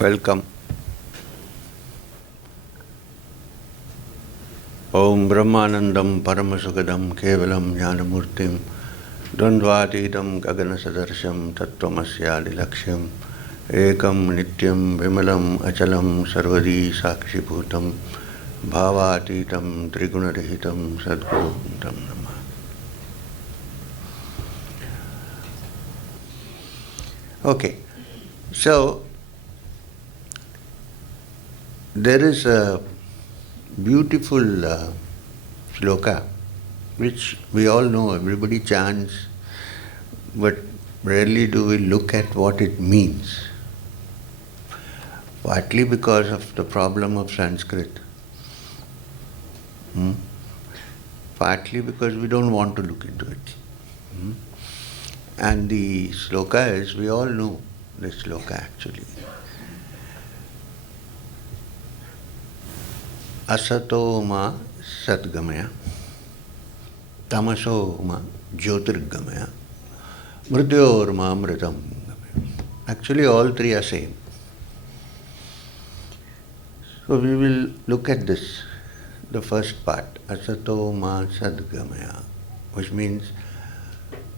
Welcome. Om Brahmanandam Paramasukadam Kevalam Jnanamurtim Dvandvatidam Gaganasadarsham Tattvamasya Laksham Ekam Nityam Vimalam Achalam Sarvadi Sakshibhutam Bhavatitam Trigunarehitam Sadgurum Namah. Okay, so there is a beautiful shloka which we all know, everybody chants, but rarely do we look at what it means. Partly because of the problem of Sanskrit. Partly because we don't want to look into it. And the shloka is, we all know this shloka actually. Asatoma Satgamaya, Tamasoma Jyotirgamaya, Mrityorma Amritam. Actually all three are same. So we will look at this, the first part, Asatoma Satgamaya, which means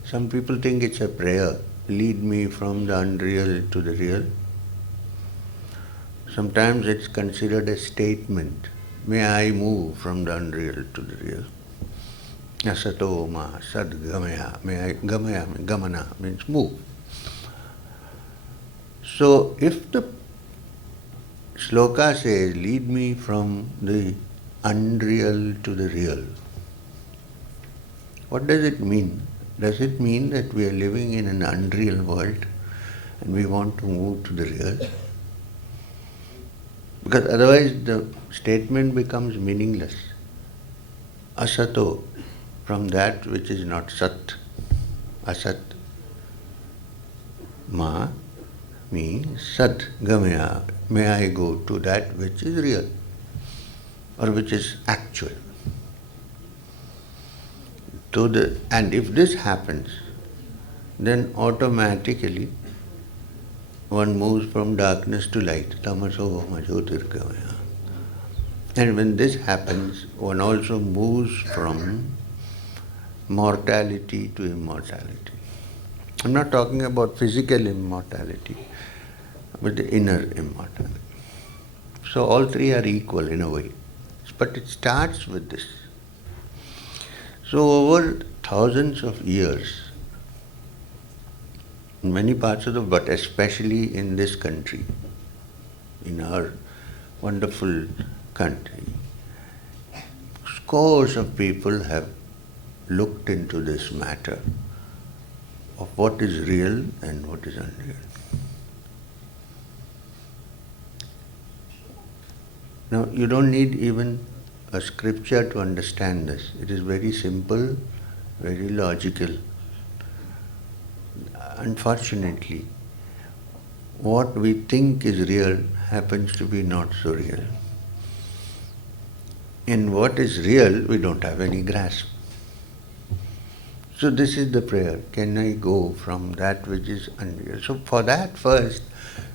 some people think it's a prayer, lead me from the unreal to the real. Sometimes it's considered a statement. May I move from the unreal to the real. Asatoma Satgamaya. May I, gamana means move. So if the shloka says, lead me from the unreal to the real, what does it mean? Does it mean that we are living in an unreal world and we want to move to the real? Because otherwise the statement becomes meaningless. Asato, from that which is not sat. Asat. Ma means sat gamaya. May I go to that which is real or which is actual. And if this happens, then automatically one moves from darkness to light. Tamasoma Jyotirgamaya. And when this happens, one also moves from mortality to immortality. I'm not talking about physical immortality, but the inner immortality. So all three are equal in a way. But it starts with this. So over thousands of years, in many parts of the world, but especially in this country, in our wonderful country, scores of people have looked into this matter of what is real and what is unreal. Now, you don't need even a scripture to understand this. It is very simple, very logical. Unfortunately, what we think is real happens to be not so real. In what is real, we don't have any grasp. So this is the prayer. Can I go from that which is unreal? So for that first,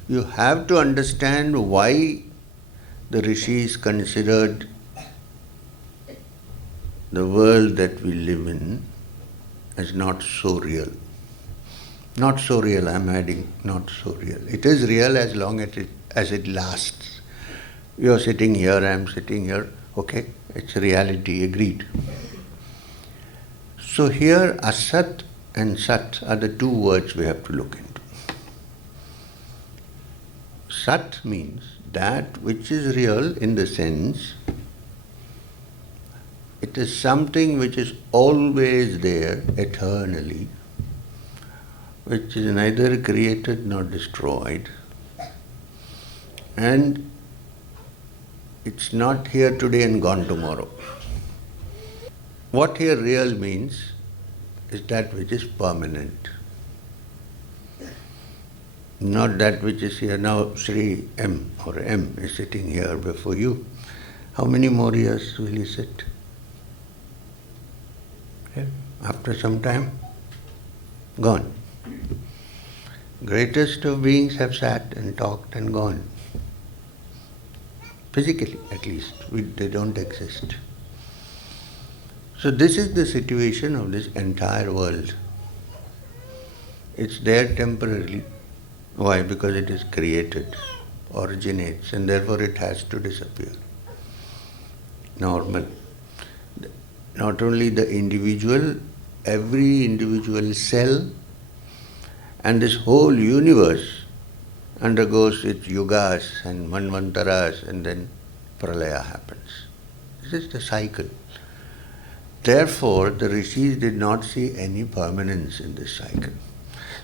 you have to understand why the rishis considered the world that we live in as not so real. Not so real, I'm adding, not so real. It is real as long as it lasts. You're sitting here, I'm sitting here, okay, it's reality, agreed. So here, Asat and Sat are the two words we have to look into. Sat means that which is real in the sense it is something which is always there, eternally, which is neither created nor destroyed, and it's not here today and gone tomorrow. What here real means is that which is permanent, not that which is here. Now Sri M or M is sitting here before you. How many more years will he sit? After some time, gone. Greatest of beings have sat and talked and gone. Physically, at least, they don't exist. So this is the situation of this entire world. It's there temporarily. Why? Because it is created, originates, and therefore it has to disappear. Normal. Not only the individual, every individual cell and this whole universe undergoes its yugas and manvantaras, and then pralaya happens. This is the cycle. Therefore, the rishis did not see any permanence in this cycle.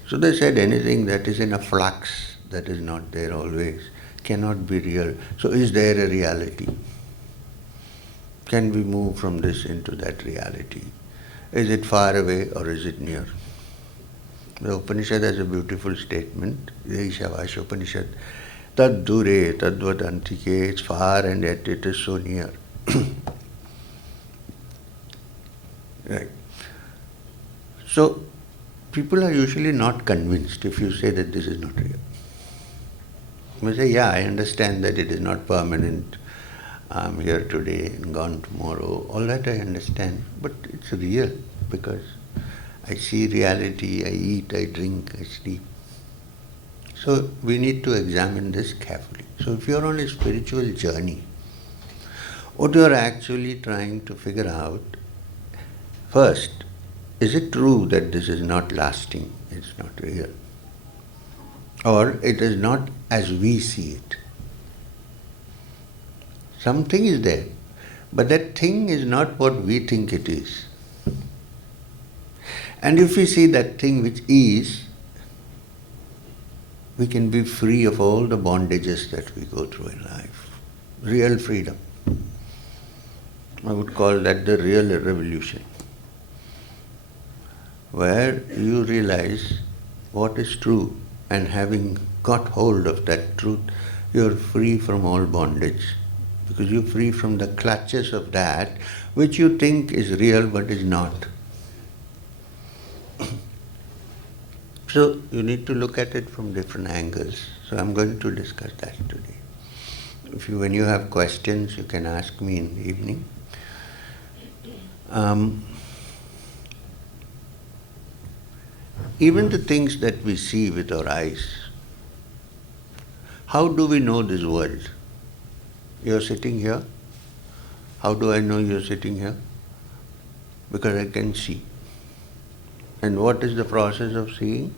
So they said anything that is in a flux, that is not there always, cannot be real. So is there a reality? Can we move from this into that reality? Is it far away or is it near? The Upanishad has a beautiful statement, the Ishavasya Upanishad, Tad dure, tadvad antike, it's far and yet it is so near. Right. So, people are usually not convinced if you say that this is not real. You say, yeah, I understand that it is not permanent. I'm here today and gone tomorrow. All that I understand. But it's real because I see reality, I eat, I drink, I sleep. So we need to examine this carefully. So if you're on a spiritual journey, what you're actually trying to figure out, first, is it true that this is not lasting, it's not real? Or it is not as we see it? Something is there, but that thing is not what we think it is. And if we see that thing which is, we can be free of all the bondages that we go through in life. Real freedom. I would call that the real revolution, where you realize what is true, and having got hold of that truth, you are free from all bondage, because you are free from the clutches of that which you think is real but is not. So you need to look at it from different angles. So I'm going to discuss that today. When you have questions, you can ask me in the evening. Even the things that we see with our eyes, how do we know this world? You're sitting here. How do I know you're sitting here? Because I can see. And what is the process of seeing?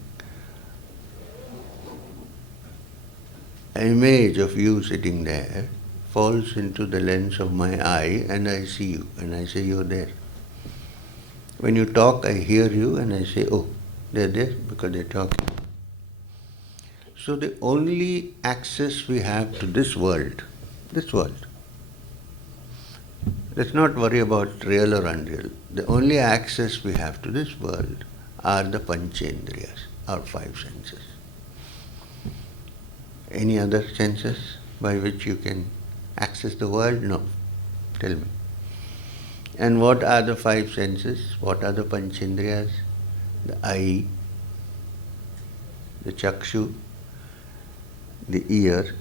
An image of you sitting there falls into the lens of my eye and I see you and I say you're there. When you talk, I hear you and I say, oh, they're there because they're talking. So the only access we have to this world, let's not worry about real or unreal. The only access we have to this world are the panchendriyas, our five senses. Any other senses by which you can access the world? No. Tell me. And what are the five senses? What are the panchendriyas? The eye, the chakshu, the ear,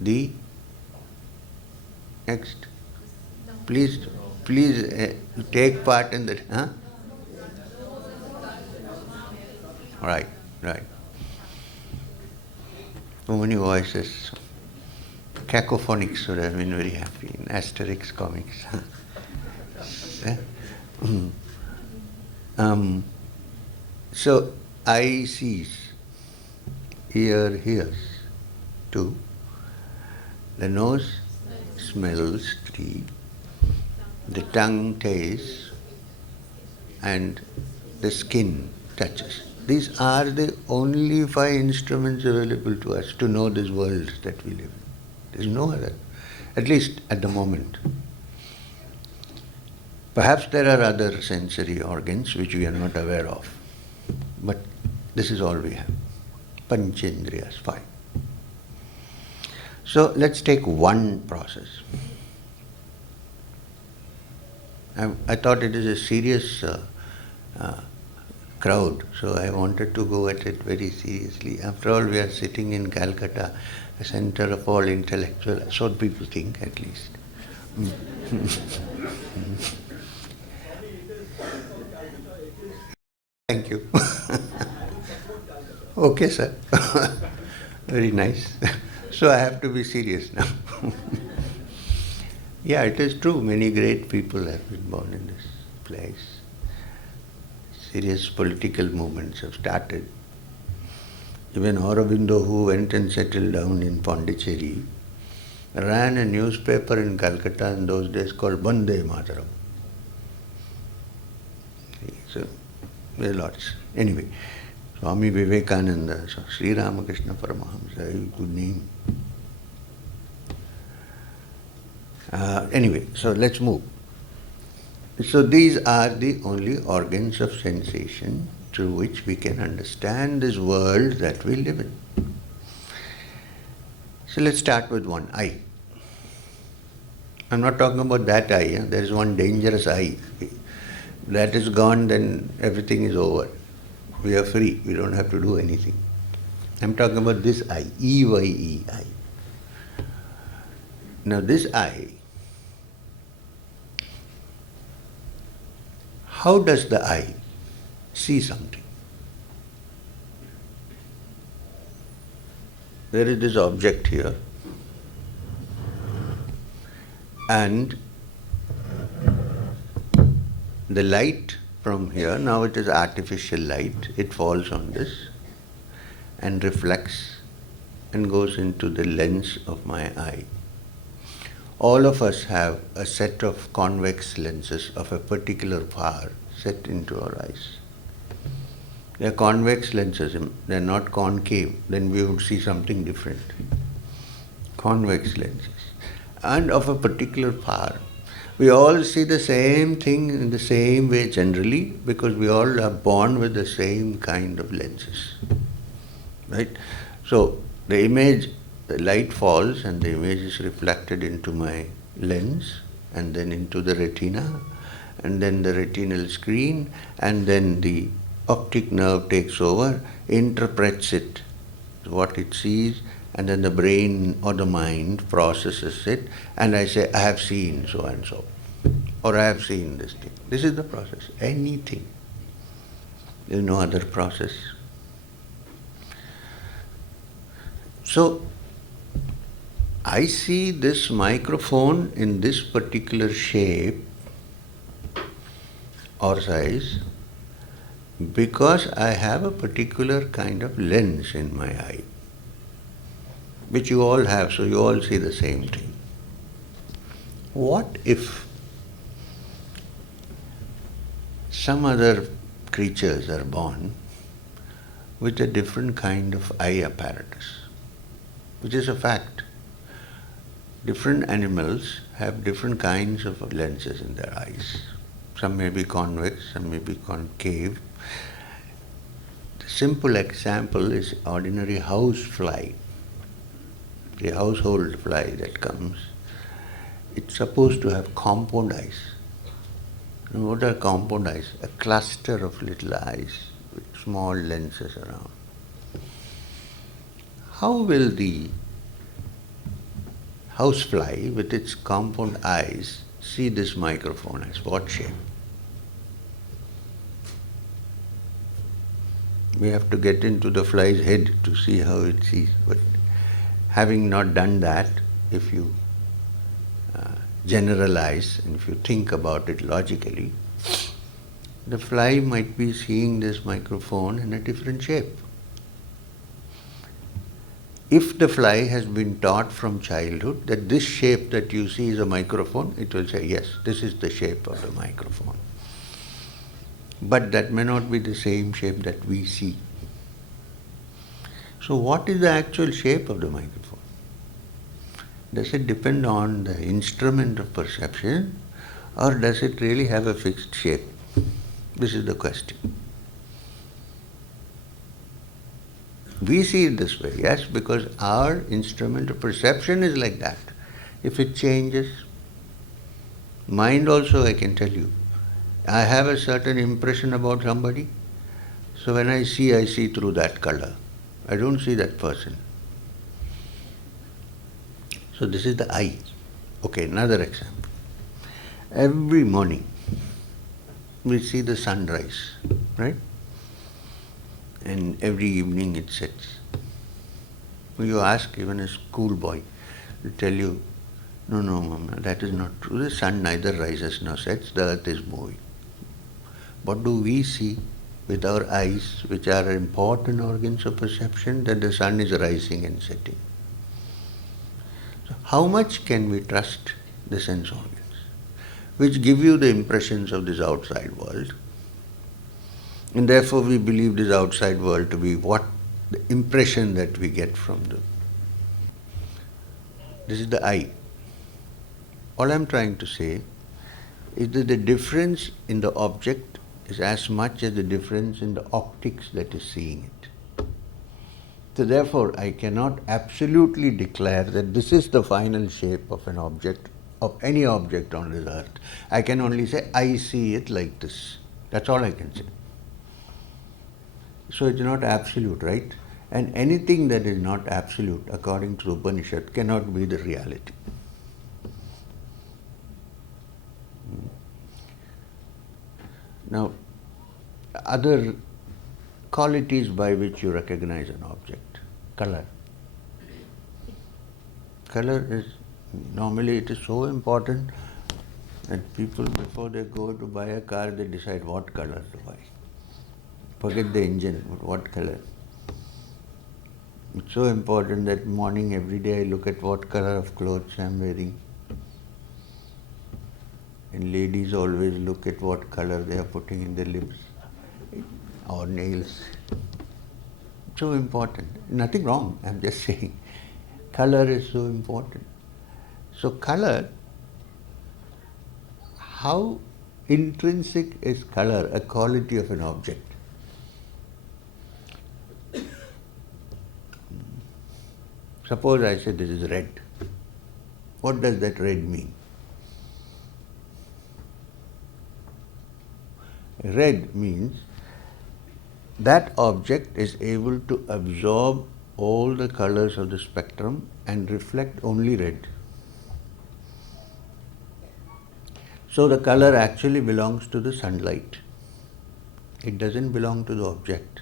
the next. Please take part in that. Huh? Right. So many voices. Cacophonics would have been very happy in Asterix comics. So, eye sees, ear hears, 2. The nose smells, 3. The tongue tastes, and the skin touches. These are the only 5 instruments available to us to know this world that we live in. There is no other, at least at the moment. Perhaps there are other sensory organs which we are not aware of, but this is all we have. Panchendriyas, 5. So let's take one process. I thought it is a serious crowd. So I wanted to go at it very seriously. After all, we are sitting in Calcutta, the center of all intellectual, so people think at least. Thank you. Okay, sir. Very nice. So I have to be serious now. Yeah, it is true. Many great people have been born in this place. Serious political movements have started. Even Aurobindo, who went and settled down in Pondicherry, ran a newspaper in Calcutta in those days called Bande Mataram. So, there are lots. Anyway, Swami Vivekananda, so Sri Ramakrishna Paramahamsa, good name. Anyway, so let's move. So these are the only organs of sensation through which we can understand this world that we live in. So let's start with one, eye. I'm not talking about that eye. There is one dangerous eye. That is gone, then everything is over. We are free. We don't have to do anything. I'm talking about this eye, E-Y-E, eye. Now this eye, how does the eye see something? There is this object here, and the light from here, now it is artificial light, it falls on this and reflects and goes into the lens of my eye. All of us have a set of convex lenses of a particular power set into our eyes. They are convex lenses, they are not concave, then we would see something different. Convex lenses. And of a particular power. We all see the same thing in the same way generally because we all are born with the same kind of lenses. Right? So the image, the light falls and the image is reflected into my lens and then into the retina and then the retinal screen and then the optic nerve takes over, interprets it, what it sees, and then the brain or the mind processes it and I say, I have seen so and so or I have seen this thing. This is the process. Anything. There is no other process. So, I see this microphone in this particular shape or size because I have a particular kind of lens in my eye, which you all have, so you all see the same thing. What if some other creatures are born with a different kind of eye apparatus, which is a fact. Different animals have different kinds of lenses in their eyes. Some may be convex, some may be concave. The simple example is ordinary house fly. The household fly that comes, it's supposed to have compound eyes. And what are compound eyes? A cluster of little eyes with small lenses around. How will the housefly with its compound eyes see this microphone as what shape? We have to get into the fly's head to see how it sees. But having not done that, if you generalize and if you think about it logically, the fly might be seeing this microphone in a different shape. If the fly has been taught from childhood that this shape that you see is a microphone, it will say, yes, this is the shape of the microphone. But that may not be the same shape that we see. So what is the actual shape of the microphone? Does it depend on the instrument of perception or does it really have a fixed shape? This is the question. We see it this way, yes, because our instrument of perception is like that. If it changes, mind also I can tell you, I have a certain impression about somebody, So when I see through that color. I don't see that person. So this is the I. Okay, another example. Every morning we see the sunrise, right? And every evening it sets. You ask even a schoolboy to tell you, no, mama, that is not true. The sun neither rises nor sets, the earth is moving. What do we see with our eyes, which are important organs of perception, that the sun is rising and setting? So how much can we trust the sense organs, which give you the impressions of this outside world? And therefore we believe this outside world to be what? The impression that we get from them. This is the I. All I'm trying to say is that the difference in the object is as much as the difference in the optics that is seeing it. So therefore, I cannot absolutely declare that this is the final shape of an object, of any object on this earth. I can only say, I see it like this. That's all I can say. So it's not absolute, right? And anything that is not absolute, according to the Upanishad, cannot be the reality. Now, other qualities by which you recognize an object. Color. Color is, normally it is so important that people, before they go to buy a car, they decide what color to buy. Forget the engine, but what color. It's so important that morning, every day I look at what color of clothes I'm wearing. And ladies always look at what color they are putting in their lips or nails. So important. Nothing wrong, I'm just saying. Color is so important. So color, how intrinsic is color, a quality of an object? Suppose I say this is red. What does that red mean? Red means that object is able to absorb all the colors of the spectrum and reflect only red. So the color actually belongs to the sunlight. It doesn't belong to the object.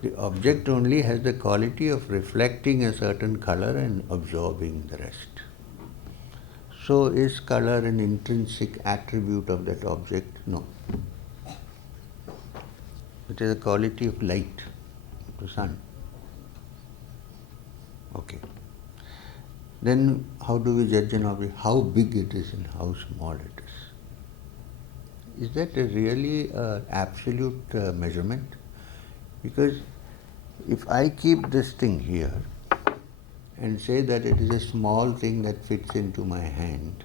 The object only has the quality of reflecting a certain color and absorbing the rest. So is color an intrinsic attribute of that object? No. It is a quality of light, the sun. Okay. Then how do we judge an object? How big it is and how small it is. Is that really an absolute measurement? Because if I keep this thing here and say that it is a small thing that fits into my hand,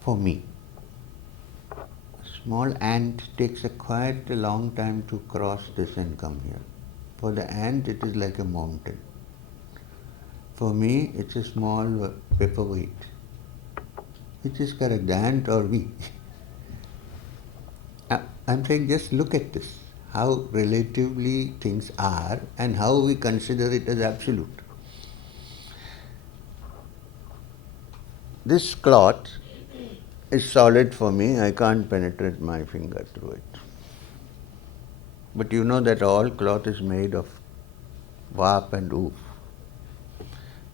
for me, a small ant takes quite a long time to cross this and come here. For the ant, it is like a mountain. For me, it's a small paperweight. Which is correct, the ant or we? I'm saying just look at this, how relatively things are and how we consider it as absolute. This cloth is solid for me, I can't penetrate my finger through it. But you know that all cloth is made of warp and woof.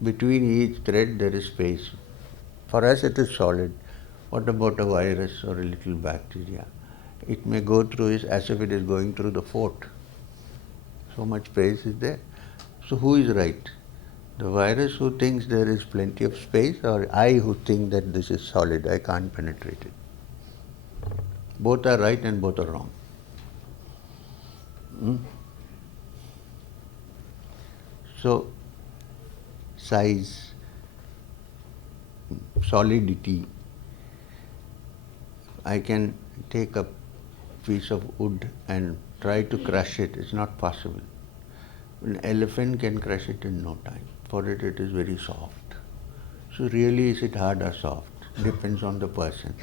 Between each thread there is space. For us it is solid. What about a virus or a little bacteria? It may go through it as if it is going through the fort. So much space is there. So who is right? The virus who thinks there is plenty of space, or I who think that this is solid, I can't penetrate it? Both are right and both are wrong. So, size, solidity. I can take a piece of wood and try to crush it. It's not possible. An elephant can crush it in no time. For it, it is very soft. So really, is it hard or soft? Depends on the person.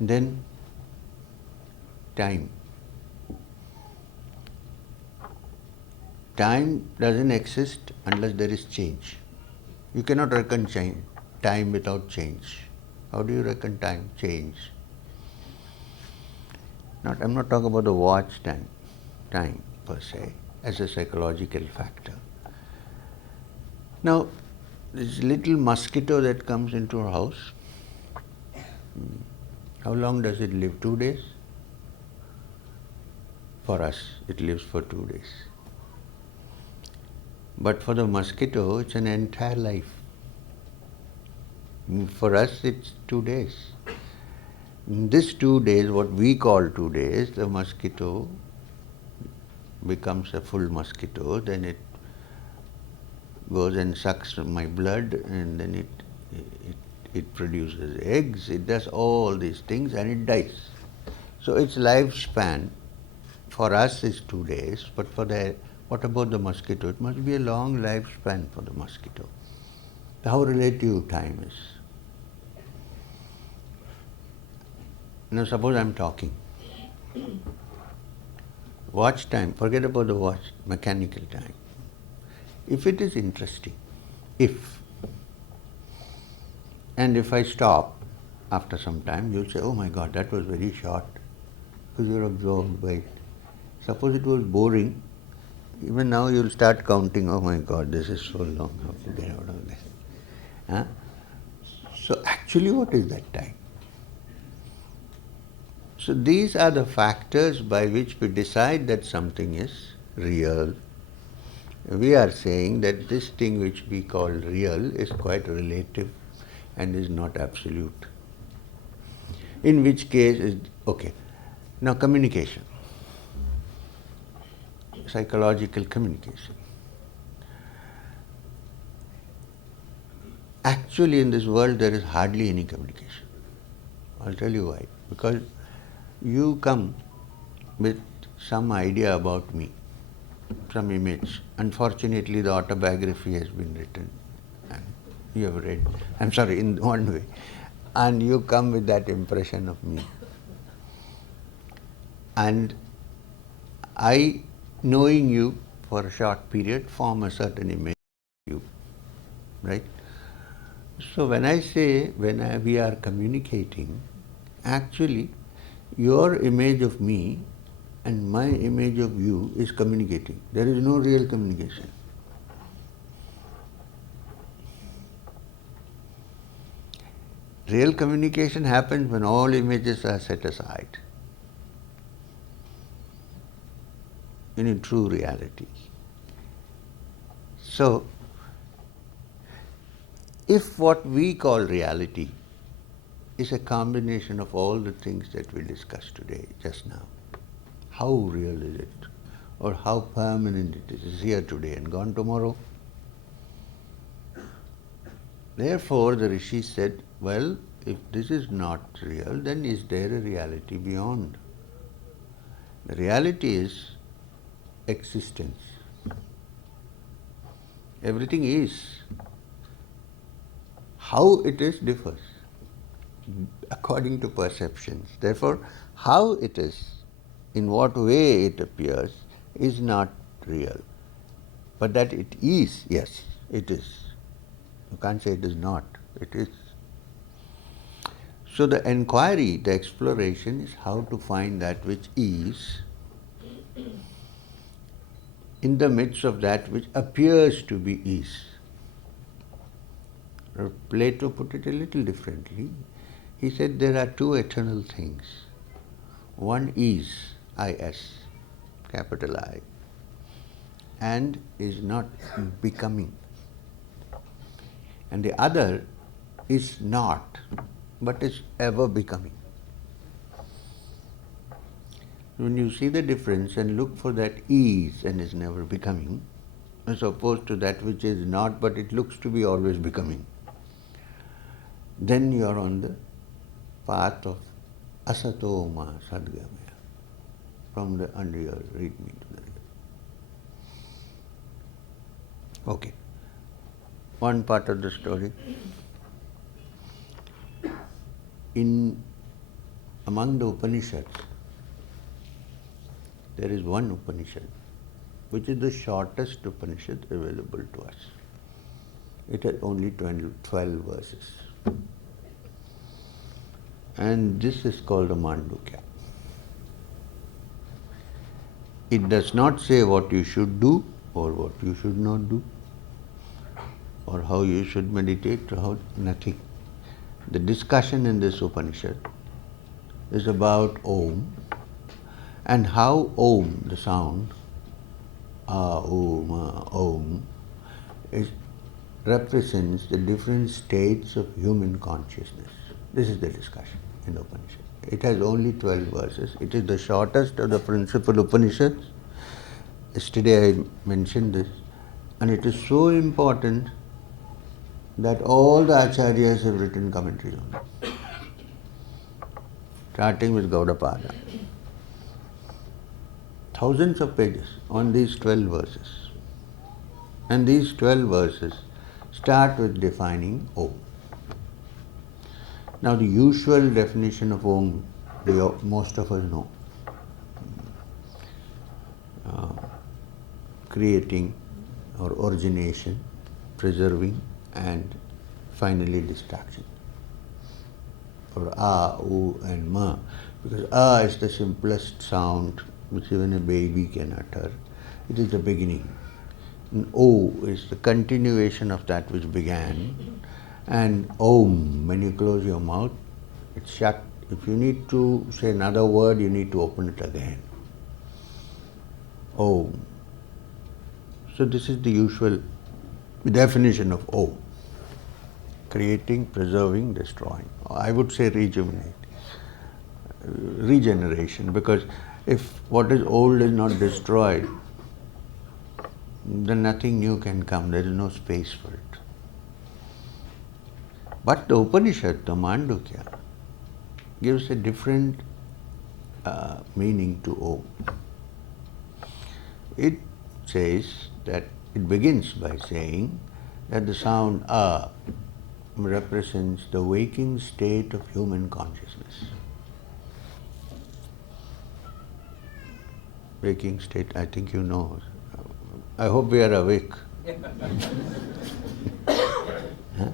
Then, time. Time doesn't exist unless there is change. You cannot reckon time without change. How do you reckon time? Change. I'm not talking about the watch time per se, as a psychological factor. Now, this little mosquito that comes into our house, how long does it live? 2 days? For us, it lives for 2 days. But for the mosquito, it's an entire life. For us, it's 2 days. In this 2 days, what we call 2 days, the mosquito becomes a full mosquito, then it goes and sucks my blood, and then it produces eggs, it does all these things, and it dies. So its lifespan for us is 2 days, but what about the mosquito? It must be a long lifespan for the mosquito. How relative time is. Now suppose I'm talking. Watch time, forget about the watch, mechanical time. If it is interesting, and if I stop after some time, you'll say, oh my God, that was very short, because you're absorbed by it. Suppose it was boring, even now you'll start counting, oh my God, this is so long, how to get out of this? Huh? So actually, what is that time? So these are the factors by which we decide that something is real. We are saying that this thing which we call real is quite relative and is not absolute. In which case, okay. Now communication. Psychological communication. Actually, in this world, there is hardly any communication. I'll tell you why. Because you come with some idea about me, some image. Unfortunately, the autobiography has been written, and you have read, in one way, and you come with that impression of me. And I, knowing you for a short period, form a certain image of you, right? So when I say, we are communicating, actually, your image of me and my image of you is communicating. There is no real communication. Real communication happens when all images are set aside in a true reality. So, if what we call reality is a combination of all the things that we discussed today, just now, how real is it? Or how permanent it is? It's here today and gone tomorrow. Therefore, the Rishi said, well, if this is not real, then is there a reality beyond? The reality is existence. Everything is. How it is differs according to perceptions. Therefore, how it is, in what way it appears, is not real. But that it is, yes, it is. You can't say it is not, it is. So the inquiry, the exploration is how to find that which is in the midst of that which appears to be is. Plato put it a little differently. He said there are two eternal things. One is, I-S, capital I, and is not becoming. And the other is not, but is ever becoming. When you see the difference and look for that is and is never becoming, as opposed to that which is not, but it looks to be always becoming, then you are on the path of Asatoma Satgamaya. From the unreal, read me to the real. Okay. One part of the story. Among the Upanishads, there is one Upanishad, which is the shortest Upanishad available to us. It has only 12 verses. And this is called the Mandukya. It does not say what you should do or what you should not do, or how you should meditate, or how, nothing. The discussion in this Upanishad is about Om, and how Om, the sound, Om, represents the different states of human consciousness. This is the discussion in the Upanishad. It has only 12 verses. It is the shortest of the principal Upanishads. Yesterday I mentioned this, and it is so important that all the Acharyas have written commentaries on it. Starting with Gaudapada. Thousands of pages on these 12 verses. And these 12 verses start with defining Om. Now the usual definition of Om, most of us know. Creating or origination, preserving, and finally destruction. Or A, U and Ma. Because A is the simplest sound which even a baby can utter. It is the beginning. And O is the continuation of that which began. And Om, when you close your mouth, it's shut. If you need to say another word, you need to open it again. Om. So this is the usual definition of Om. Creating, preserving, destroying. I would say rejuvenate. Regeneration, because if what is old is not destroyed, then nothing new can come. There is no space for it. But the Upanishad, the Mandukya, gives a different meaning to Om. It says that it begins by saying that the sound A represents the waking state of human consciousness. Waking state, I think you know. I hope we are awake. Huh?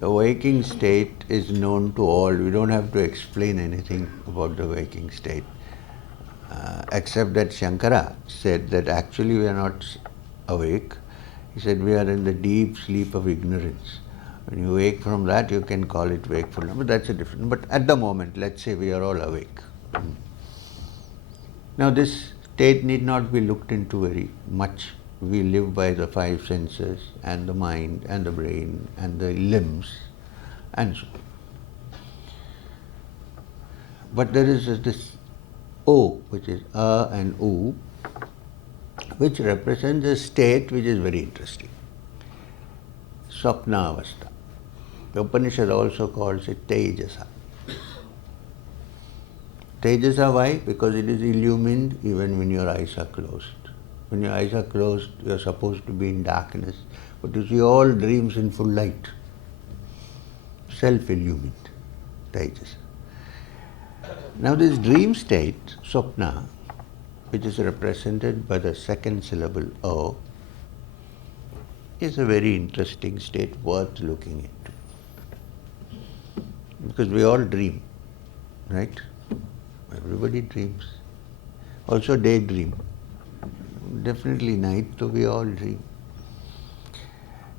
The waking state is known to all. We don't have to explain anything about the waking state. Except that Shankara said that actually we are not awake. He said we are in the deep sleep of ignorance. When you wake from that, you can call it wakefulness. But that's a different. But at the moment, let's say we are all awake. Now this state need not be looked into very much. We live by the five senses and the mind and the brain and the limbs and so on. But there is this O, which is A and U, which represents a state which is very interesting. Swapna avastha. The Upanishad also calls it Tejasa. Tejasa, why? Because it is illumined even when your eyes are closed. When your eyes are closed, you are supposed to be in darkness, but you see all dreams in full light. Self-illumined, Tejasa. Now this dream state, Swapna, which is represented by the second syllable O, is a very interesting state worth looking into. Because we all dream, right? Everybody dreams. Also daydream. Definitely night, so we all dream.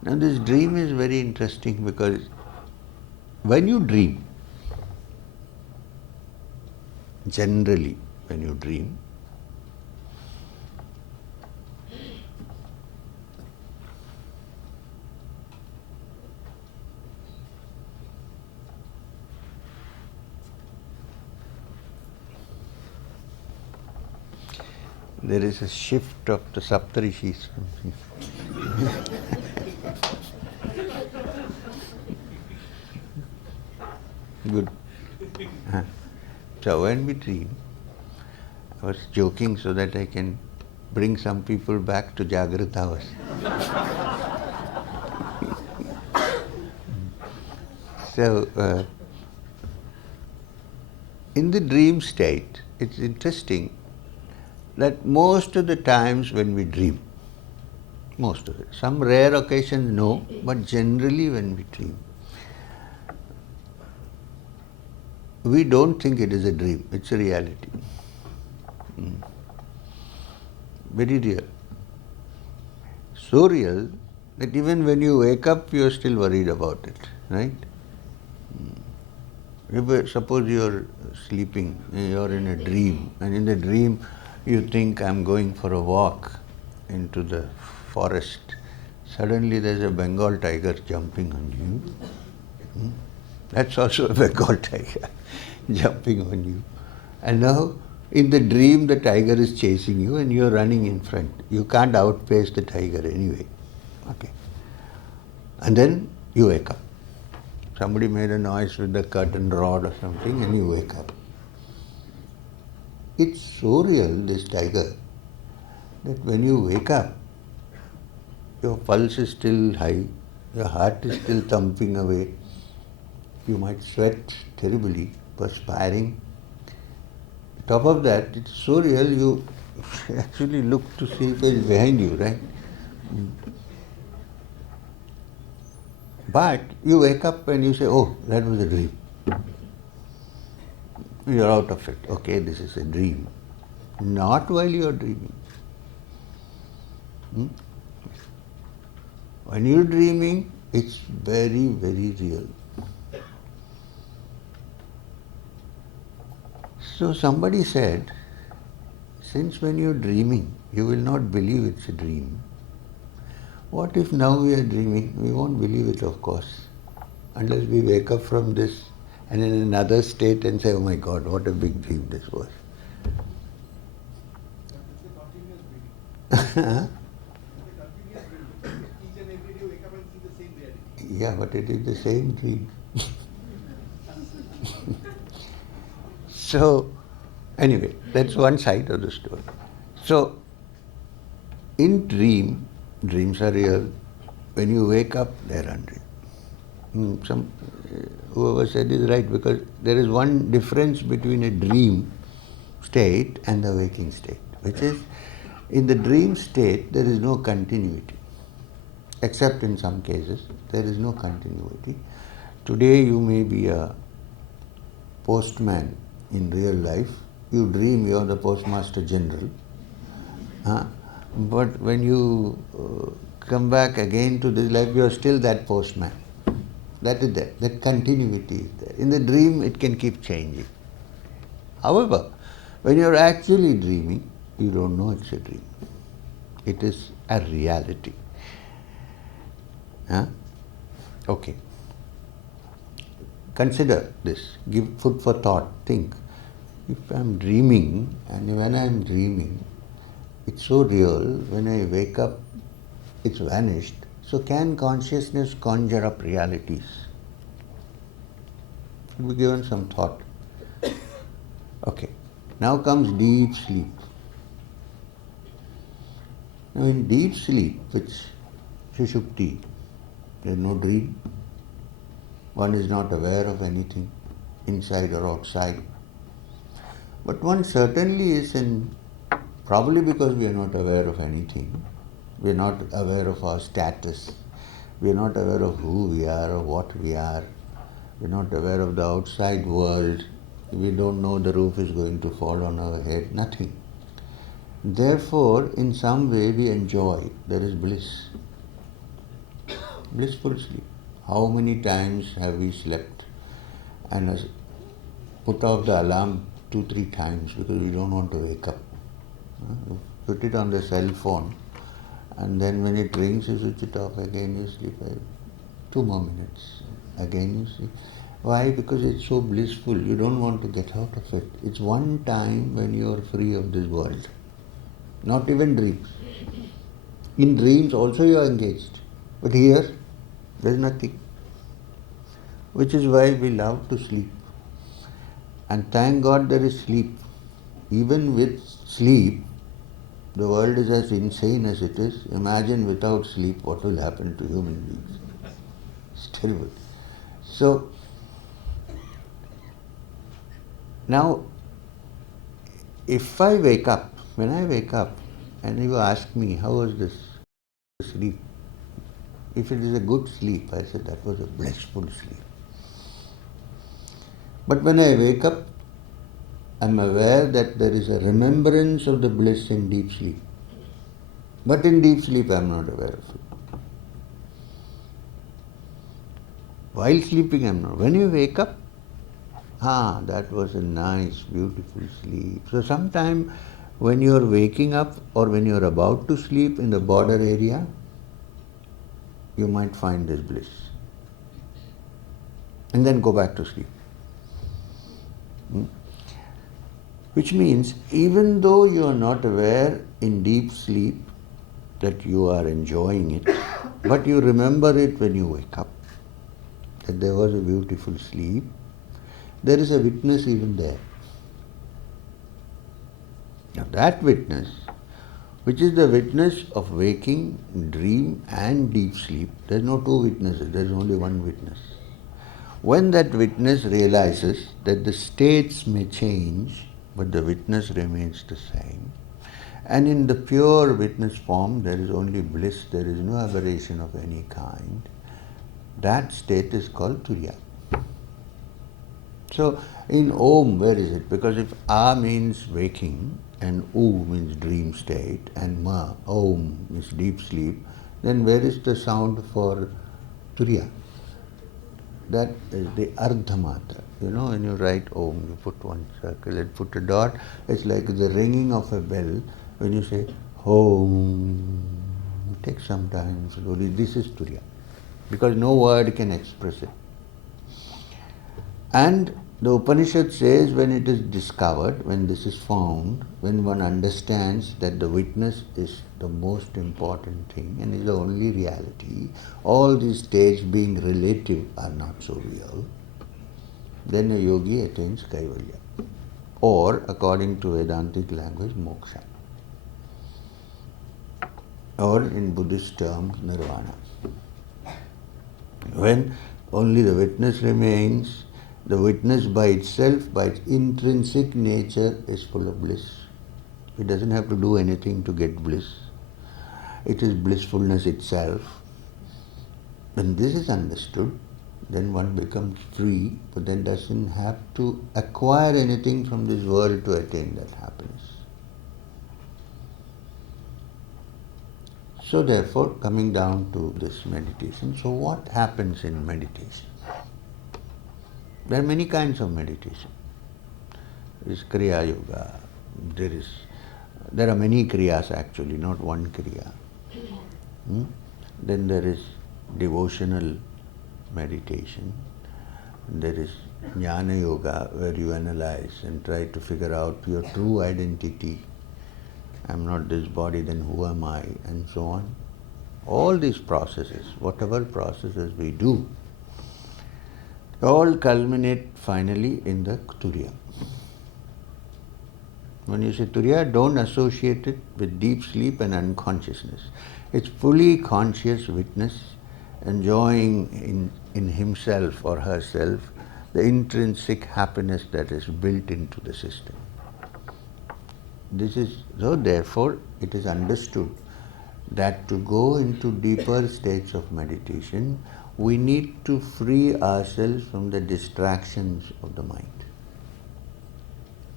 Now this dream is very interesting because when you dream, generally when you dream, there is a shift of the Saptarishis. Good. So when we dream, I was joking so that I can bring some people back to Jagrata hours. So, in the dream state, it's interesting that most of the times when we dream, most of it, some rare occasions no, but generally when we dream, we don't think it is a dream, it's a reality. Very real. So real that even when you wake up, you're still worried about it, right? Suppose you're sleeping, you're in a dream, and in the dream you think, I'm going for a walk into the forest. Suddenly there's a Bengal tiger jumping on you. That's also a Bengal tiger jumping on you. And now, in the dream, the tiger is chasing you and you're running in front. You can't outpace the tiger anyway. Okay. And then you wake up. Somebody made a noise with the curtain rod or something and you wake up. It's so real, this tiger, that when you wake up, your pulse is still high, your heart is still thumping away, you might sweat terribly, perspiring. Top of that, it's so real, you actually look to see if it's behind you, right? But you wake up and you say, oh, that was a dream. You're out of it. Okay, this is a dream. Not while you're dreaming. When you're dreaming, it's very, very real. So somebody said, since when you're dreaming, you will not believe it's a dream. What if now we are dreaming? We won't believe it, of course, unless we wake up from this and in another state and say, oh my God, what a big dream this was. Yeah, but it is the same dream. So, anyway, that's one side of the story. So, in dreams are real. When you wake up, they're unreal. Whoever said is right, because there is one difference between a dream state and the waking state, which is, in the dream state, there is no continuity. Except in some cases, there is no continuity. Today you may be a postman in real life. You dream you are the postmaster general. But when you come back again to this life, you are still that postman. That is there. That continuity is there. In the dream, it can keep changing. However, when you are actually dreaming, you don't know it's a dream. It is a reality. Okay. Consider this. Give food for thought. Think. If I'm dreaming, and when I'm dreaming, it's so real, when I wake up, it's vanished. So can consciousness conjure up realities? We'll be given some thought. Okay. Now comes deep sleep. Now in deep sleep, which Sushupti, there's no dream. One is not aware of anything, inside or outside. But one certainly is probably because we are not aware of anything. We are not aware of our status. We are not aware of who we are or what we are. We are not aware of the outside world. We don't know the roof is going to fall on our head. Nothing. Therefore, in some way we enjoy. There is bliss. Blissful sleep. How many times have we slept and put off the alarm 2-3 times because we don't want to wake up? Put it on the cell phone, and then when it rings, you switch it off, again you sleep. 2 more minutes, again you sleep. Why? Because it's so blissful, you don't want to get out of it. It's one time when you are free of this world. Not even dreams. In dreams also you are engaged. But here, there is nothing. Which is why we love to sleep. And thank God there is sleep. Even with sleep, the world is as insane as it is. Imagine without sleep what will happen to human beings. It's terrible. So, now, if I wake up, when I wake up and you ask me, how was this sleep? If it is a good sleep, I said that was a blissful sleep. But when I wake up, I'm aware that there is a remembrance of the bliss in deep sleep. But in deep sleep, I'm not aware of it. While sleeping, I'm not. When you wake up, that was a nice, beautiful sleep. So sometime when you're waking up or when you're about to sleep in the border area, you might find this bliss. And then go back to sleep. Which means, even though you are not aware in deep sleep that you are enjoying it, but you remember it when you wake up, that there was a beautiful sleep, there is a witness even there. Now that witness, which is the witness of waking, dream and deep sleep, there is no two witnesses, there is only one witness. When that witness realizes that the states may change, but the witness remains the same, and in the pure witness form there is only bliss, there is no aberration of any kind, that state is called Turiya. So in Om, where is it? Because if A means waking and U means dream state and Ma, Om means deep sleep, then where is the sound for Turiya? That is the Ardha Matra. You know, when you write Om, you put one circle and put a dot. It's like the ringing of a bell. When you say Om, it takes some time slowly. This is Turiya. Because no word can express it. And the Upanishad says when it is discovered, when this is found, when one understands that the witness is the most important thing and is the only reality, all these states being relative are not so real, then a yogi attains Kaivalya, or according to Vedantic language, moksha, or in Buddhist terms, nirvana. When only the witness remains, the witness by itself, by its intrinsic nature, is full of bliss. It doesn't have to do anything to get bliss. It is blissfulness itself. When this is understood, then one becomes free, but then doesn't have to acquire anything from this world to attain that happiness. So therefore, coming down to this meditation, so what happens in meditation? There are many kinds of meditation. There is Kriya Yoga. There are many Kriyas actually, not one Kriya. Then there is devotional meditation. There is Jnana Yoga, where you analyze and try to figure out your true identity. I'm not this body, then who am I? And so on. All these processes, whatever processes we do, all culminate finally in the Turiya. When you say Turiya, don't associate it with deep sleep and unconsciousness. It's fully conscious witness enjoying in himself or herself the intrinsic happiness that is built into the system. So therefore it is understood that to go into deeper states of meditation, we need to free ourselves from the distractions of the mind.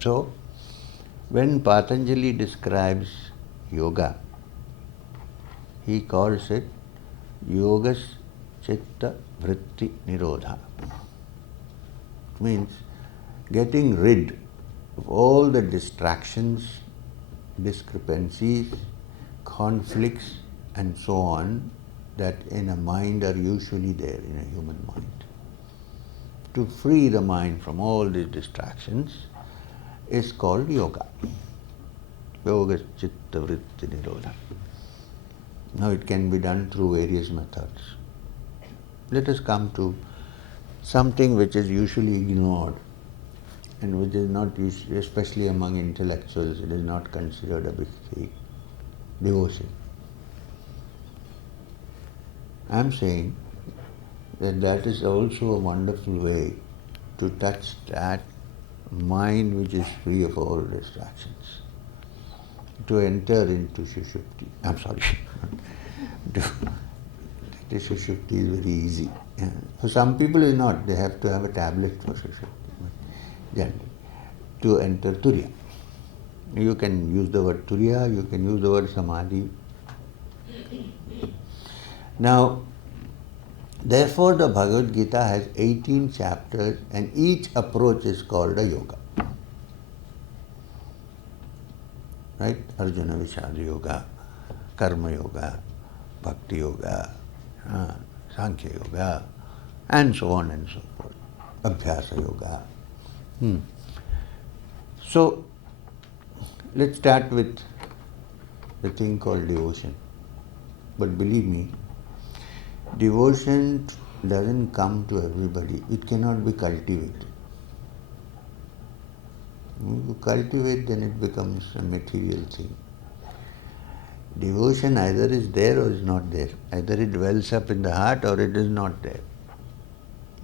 So, when Patanjali describes yoga, he calls it yogas chitta vritti nirodha. It means getting rid of all the distractions, discrepancies, conflicts and so on that in a mind are usually there in a human mind. To free the mind from all these distractions is called yoga. Yoga chitta vritti nirodha. Now it can be done through various methods. Let us come to something which is usually ignored and which is not, especially among intellectuals, it is not considered a big thing. Devotion. I am saying that that is also a wonderful way to touch that mind which is free of all distractions, to enter into Sushupti. I'm sorry. The Sushupti is very easy. Yeah. For some people it's not. They have to have a tablet for Sushupti. Generally. To enter Turiya. You can use the word Turiya, you can use the word Samadhi. Now, therefore the Bhagavad Gita has 18 chapters and each approach is called a yoga. Right? Arjuna Vishad Yoga, Karma Yoga, Bhakti Yoga, Sankhya Yoga, and so on and so forth. Abhyasa Yoga. So, let's start with the thing called devotion. But believe me, devotion doesn't come to everybody. It cannot be cultivated. When you cultivate, then it becomes a material thing. Devotion either is there or is not there. Either it wells up in the heart or it is not there.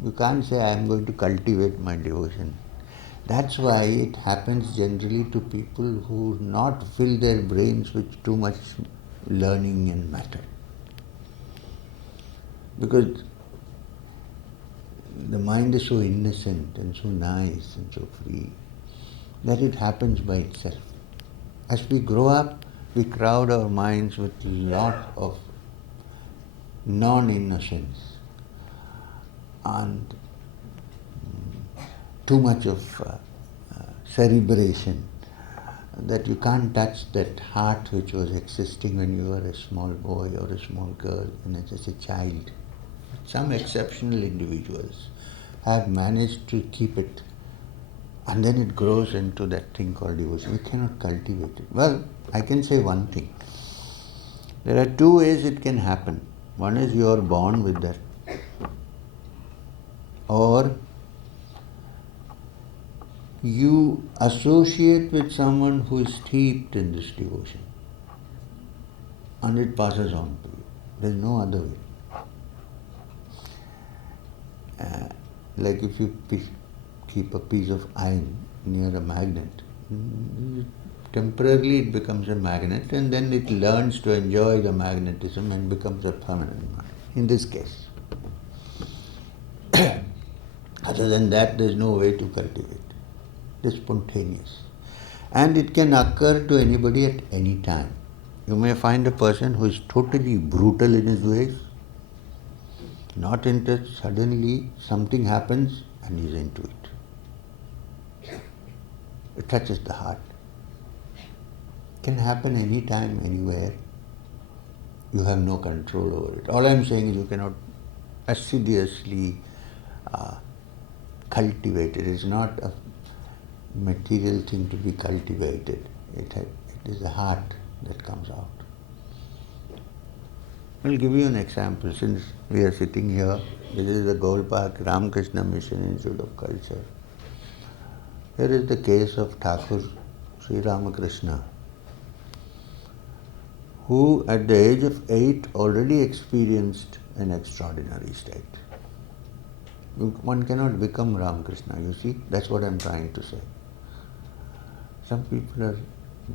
You can't say, I am going to cultivate my devotion. That's why it happens generally to people who not fill their brains with too much learning and matter. Because the mind is so innocent and so nice and so free that it happens by itself. As we grow up, we crowd our minds with a lot of non-innocence and too much of cerebration, that you can't touch that heart which was existing when you were a small boy or a small girl and as a child. Some exceptional individuals have managed to keep it, and then it grows into that thing called devotion. We cannot cultivate it. Well, I can say one thing. There are two ways it can happen. One is you are born with that, or you associate with someone who is steeped in this devotion and it passes on to you. There is no other way. Like if you keep a piece of iron near a magnet, temporarily it becomes a magnet and then it learns to enjoy the magnetism and becomes a permanent magnet. In this case. Other than that, there is no way to cultivate. It is spontaneous. And it can occur to anybody at any time. You may find a person who is totally brutal in his ways, not interested, suddenly something happens and he is into it. It touches the heart. It can happen anytime, anywhere. You have no control over it. All I am saying is you cannot assiduously cultivate it. It is not a material thing to be cultivated. It is the heart that comes out. I will give you an example. Since we are sitting here, this is the Gold Park Ramakrishna Mission Institute of Culture. Here is the case of Thakur Sri Ramakrishna, who at the age of 8 already experienced an extraordinary state. One cannot become Ramakrishna, you see, that's what I am trying to say. Some people are,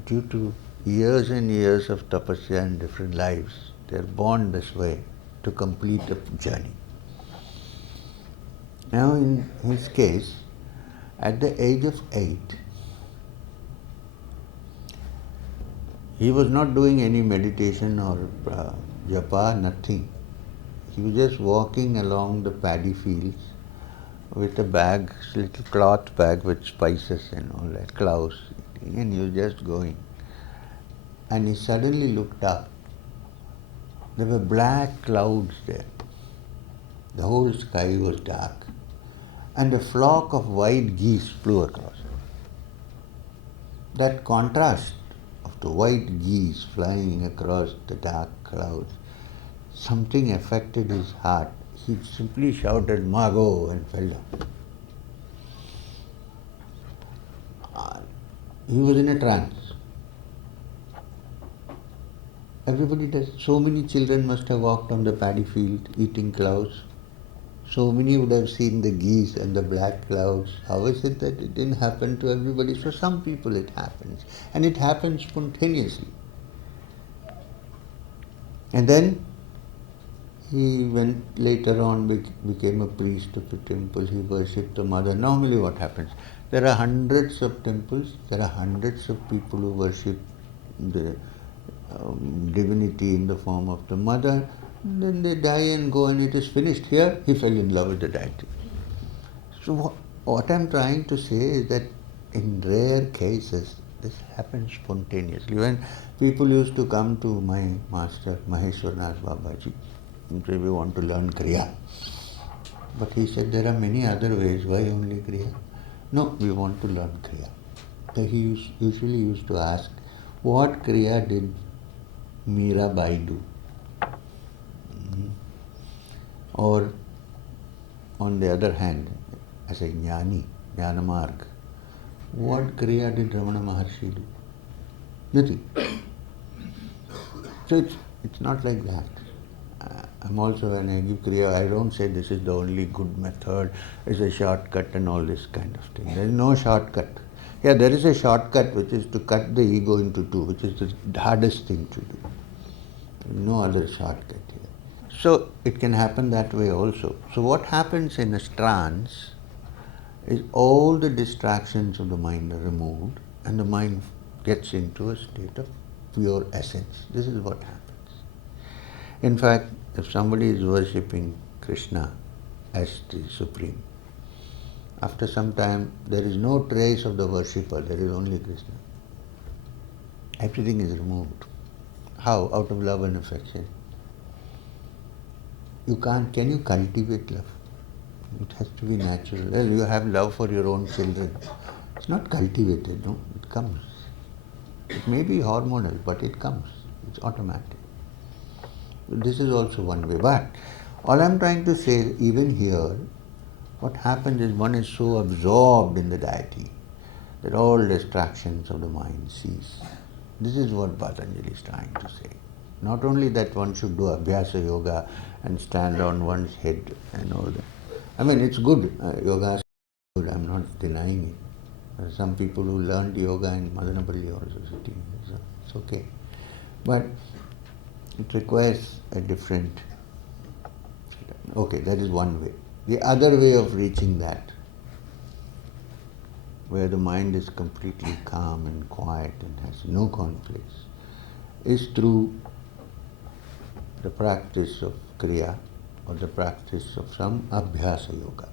due to years and years of tapasya and different lives, they are born this way to complete a journey. Now in his case, at the age of 8, he was not doing any meditation or japa, nothing. He was just walking along the paddy fields with a bag, little cloth bag with spices and all that, clouds, and he was just going. And he suddenly looked up. There were black clouds there. The whole sky was dark. And a flock of white geese flew across. That contrast of the white geese flying across the dark clouds, something affected his heart. He simply shouted, "Mago," and fell down. He was in a trance. Everybody does. So many children must have walked on the paddy field eating clouds. So many would have seen the geese and the black clouds. How is it that it didn't happen to everybody? For some people it happens. And it happens spontaneously. And then he went later on, became a priest of the temple. He worshipped the mother. Normally what happens? There are hundreds of temples. There are hundreds of people who worship the divinity in the form of the mother. And then they die and go and it is finished. Here, he fell in love with the deity. So what I'm trying to say is that in rare cases, this happens spontaneously. When people used to come to my master, Maheshwarnath Babaji, and say, we want to learn Kriya. But he said, there are many other ways. Why only Kriya? No, we want to learn Kriya. So he usually used to ask, what Kriya did Mirabai do? Or on the other hand, as a Jnana Marga, what Kriya did Ramana Maharshi do? Nothing. So it's not like that. I'm also, when I give Kriya, I don't say this is the only good method, it's a shortcut and all this kind of thing. There is no shortcut. Yeah, there is a shortcut which is to cut the ego into two, which is the hardest thing to do. No other shortcut here. So it can happen that way also. So what happens in a trance is all the distractions of the mind are removed and the mind gets into a state of pure essence. This is what happens. In fact, if somebody is worshipping Krishna as the Supreme, after some time there is no trace of the worshipper, there is only Krishna. Everything is removed. How? Out of love and affection. Can you cultivate love? It has to be natural. Well, you have love for your own children. It's not cultivated, no? It comes. It may be hormonal, but it comes. It's automatic. This is also one way. But all I'm trying to say is, even here, what happens is one is so absorbed in the deity that all distractions of the mind cease. This is what Patanjali is trying to say. Not only that one should do Abhyasa Yoga and stand on one's head and all that. I mean, it's good. Yoga is good. I'm not denying it. There are some people who learned yoga in Madanapalli also sitting. So it's okay. But it requires a different... Okay, that is one way. The other way of reaching that, where the mind is completely calm and quiet and has no conflicts, is through the practice of Kriya or the practice of some Abhyasa Yoga.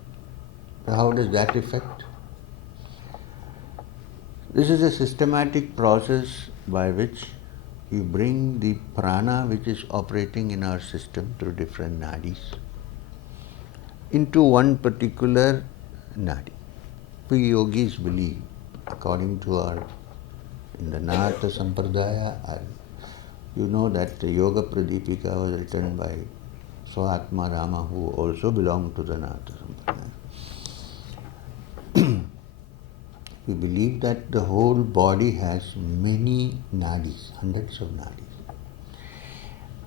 So how does that affect? This is a systematic process by which you bring the prana which is operating in our system through different nadis into one particular nadi. We yogis believe, according to in the Narata Sampradaya, you know that the Yoga Pradipika was written by Swaatma Rama, who also belonged to the Narata Sampradaya. We believe that the whole body has many nadis, hundreds of nadis.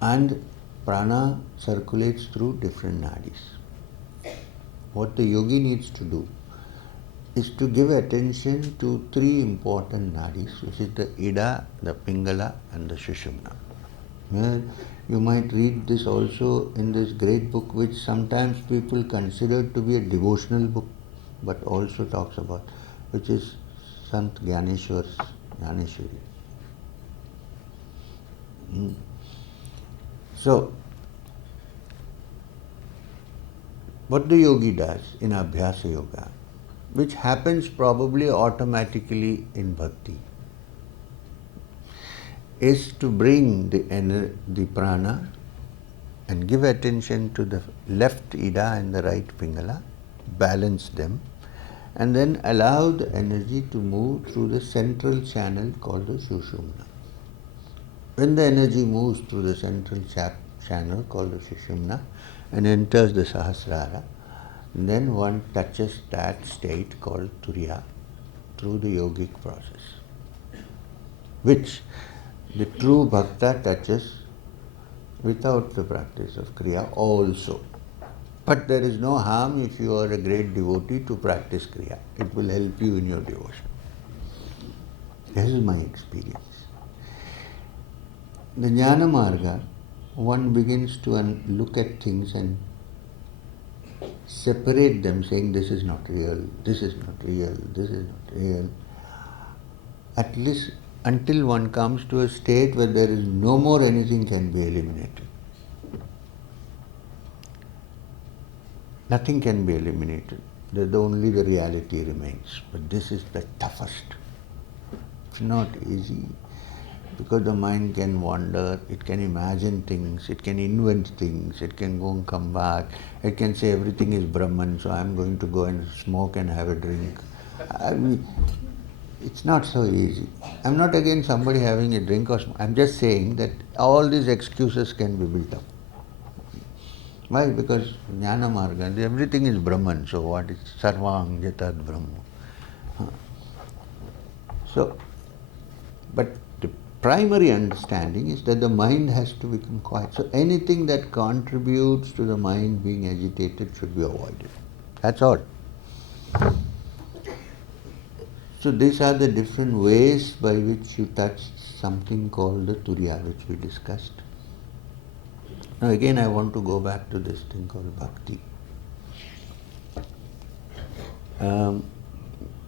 And prana circulates through different nadis. What the yogi needs to do is to give attention to three important nadis, which is the Ida, the Pingala and the Sushumna. You might read this also in this great book, which sometimes people consider to be a devotional book, but also talks about, which is Sant Gyaneshwar's Gyaneshwari. So, what the yogi does in Abhyasa Yoga, which happens probably automatically in Bhakti, is to bring the prana and give attention to the left Ida and the right Pingala, balance them, and then allow the energy to move through the central channel called the Sushumna. When the energy moves through the central channel called the Sushumna and enters the Sahasrara, then one touches that state called Turiya through the yogic process, which the true bhakta touches without the practice of Kriya also. But there is no harm if you are a great devotee to practice Kriya. It will help you in your devotion. This is my experience. The Jnana Marga, one begins to look at things and separate them, saying this is not real, this is not real, this is not real. At least until one comes to a state where there is no more anything can be eliminated. Nothing can be eliminated. Only the reality remains. But this is the toughest. It's not easy because the mind can wander, it can imagine things, it can invent things, it can go and come back, it can say everything is Brahman, so I'm going to go and smoke and have a drink. It's not so easy. I'm not against somebody having a drink or smoke. I'm just saying that all these excuses can be built up. Why? Because Jnana Marga, everything is Brahman, so what is Sarvang Jatat Brahma? So, but the primary understanding is that the mind has to become quiet. So anything that contributes to the mind being agitated should be avoided. That's all. So these are the different ways by which you touch something called the Turiya, which we discussed. Now again I want to go back to this thing called Bhakti.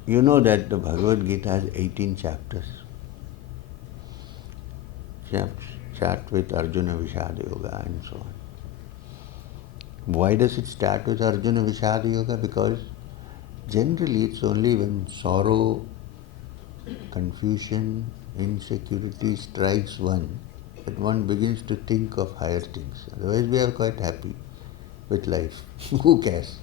You know that the Bhagavad Gita has 18 chapters. Start with Arjuna Vishada Yoga and so on. Why does it start with Arjuna Vishada Yoga? Because generally it's only when sorrow, confusion, insecurity strikes one that one begins to think of higher things. Otherwise we are quite happy with life. Who cares?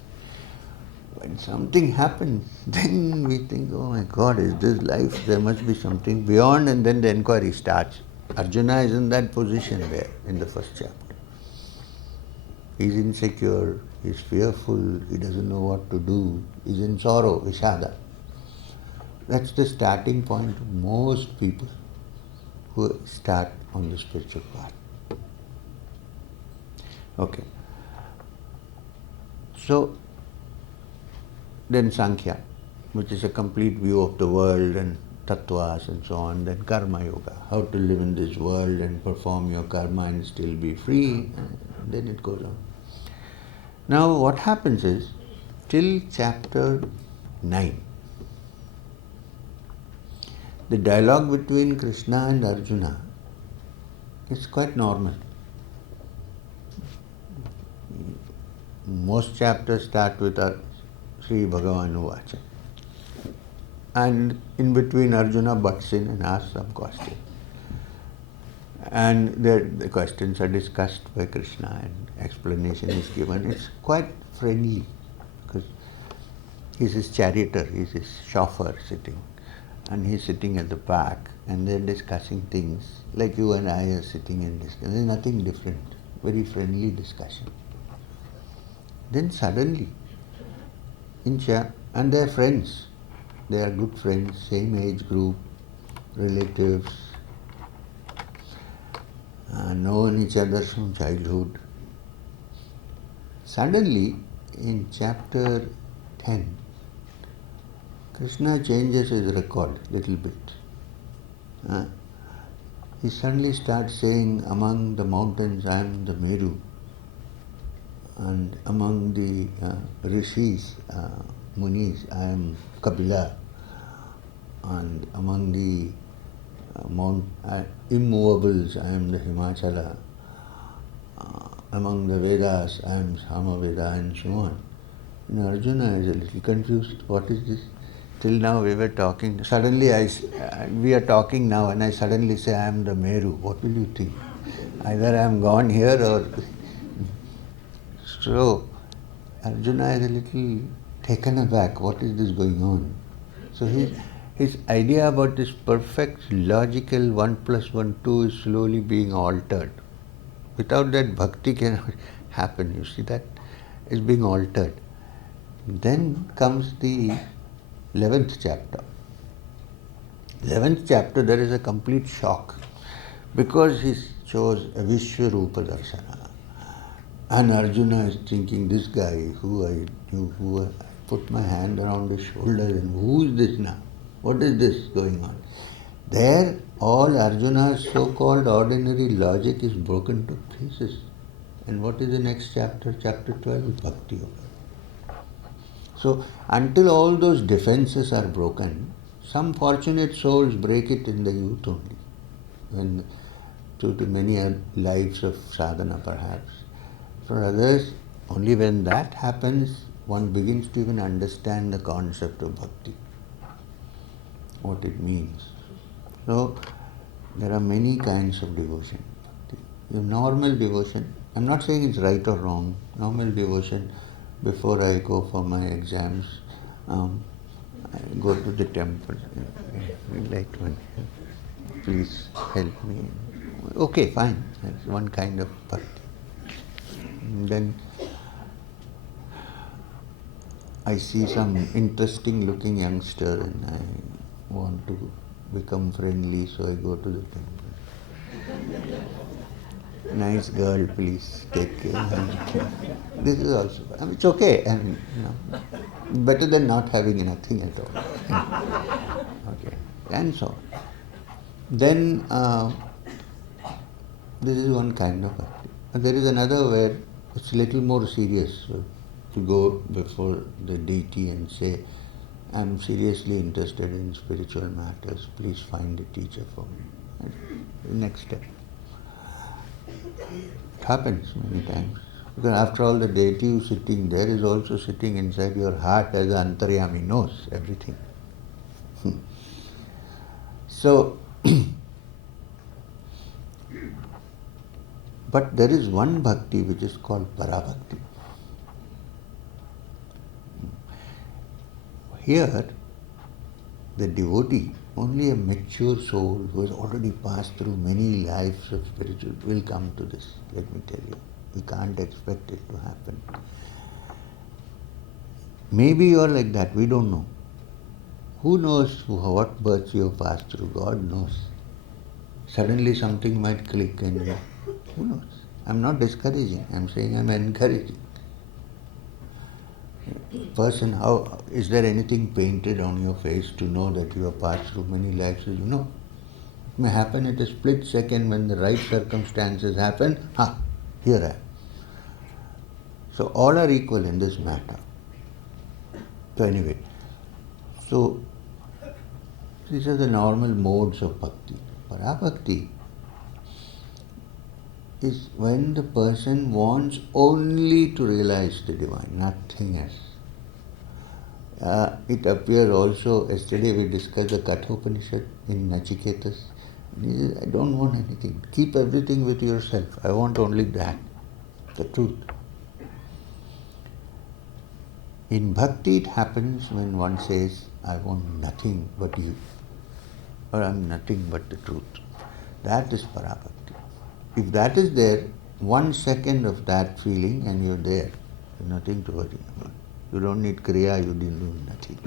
When something happens, then we think, oh my God, is this life? There must be something beyond, and then the inquiry starts. Arjuna is in that position there in the first chapter. He's insecure, he's fearful, he doesn't know what to do, he's in sorrow, Vishada. That's the starting point of most people who start on the spiritual path. Okay. So, then Sankhya, which is a complete view of the world and tattvas and so on. Then Karma Yoga, how to live in this world and perform your karma and still be free. And then it goes on. Now what happens is, till chapter 9, the dialogue between Krishna and Arjuna is quite normal. Most chapters start with Sri Bhagavan Uvacha. And in between Arjuna butts in and asks some question. And the questions are discussed by Krishna and explanation is given. It's quite friendly because he's his charioteer, he's his chauffeur sitting. And he's sitting at the back and they're discussing things like you and I are sitting and discussing. There's nothing different, very friendly discussion. Then suddenly, and they're friends. They are good friends, same age group, relatives, known each other from childhood. Suddenly, in chapter 10, Krishna changes his record a little bit. He suddenly starts saying, among the mountains I am the Meru, and among the rishis, munis, I am Kapila, and among the immovables, I am the Himachala, among the Vedas, I am Samaveda, and so on. And Arjuna is a little confused. What is this? Till now we were talking. Suddenly we are talking now, and I suddenly say I am the Meru. What will you think? Either I am gone here or... So Arjuna is a little taken aback. What is this going on? So his idea about this perfect logical 1 + 1 2 is slowly being altered. Without that, bhakti cannot happen. You see that? It's being altered. Then comes the 11th chapter. 11th chapter, there is a complete shock because he chose a Vishwarupa Darshana. And Arjuna is thinking, this guy who I knew, who I put my hand around his shoulder, and who is this now? What is this going on? There, all Arjuna's so-called ordinary logic is broken to pieces. And what is the next chapter? Chapter 12, Bhakti Yoga. So, until all those defenses are broken, some fortunate souls break it in the youth only. And to the many lives of sadhana perhaps. For others, only when that happens, one begins to even understand the concept of bhakti, what it means. So, there are many kinds of devotion. The normal devotion, I'm not saying it's right or wrong, normal devotion, before I go for my exams, I go to the temple, like one, please help me. Okay, fine, that's one kind of bhakti. And then I see some interesting looking youngster and I want to become friendly, so I go to the temple. Nice girl, please take care. This is also, I mean, it's okay, and better than not having nothing at all. Okay, and so on. Then this is one kind of bhakti. There is another where it's a little more serious, to go before the deity and say, I'm seriously interested in spiritual matters, please find a teacher for me. Next step. It happens many times. Because after all, the deity who is sitting there is also sitting inside your heart as an antaryami, knows everything. So, but there is one bhakti which is called Parabhakti. Here, the devotee, only a mature soul who has already passed through many lives of spiritual, will come to this, let me tell you. You can't expect it to happen. Maybe you are like that, we don't know. Who knows what births you have passed through? God knows. Suddenly something might click in you. Who knows? I'm not discouraging, I'm saying I'm encouraging. Person, how is there anything painted on your face to know that you have passed through many lives? You know, it may happen at a split second when the right circumstances happen. Here I am. So all are equal in this matter. So anyway, so these are the normal modes of bhakti. Parabhakti is when the person wants only to realize the divine, nothing else. It appears also, yesterday we discussed the Katha Upanishad in Nachiketas. He says, I don't want anything. Keep everything with yourself. I want only that, the truth. In bhakti it happens when one says, I want nothing but you, or I'm nothing but the truth. That is Parabhakti. If that is there, 1 second of that feeling and you're there, there's nothing to worry about. You don't need Kriya, you didn't do nothing.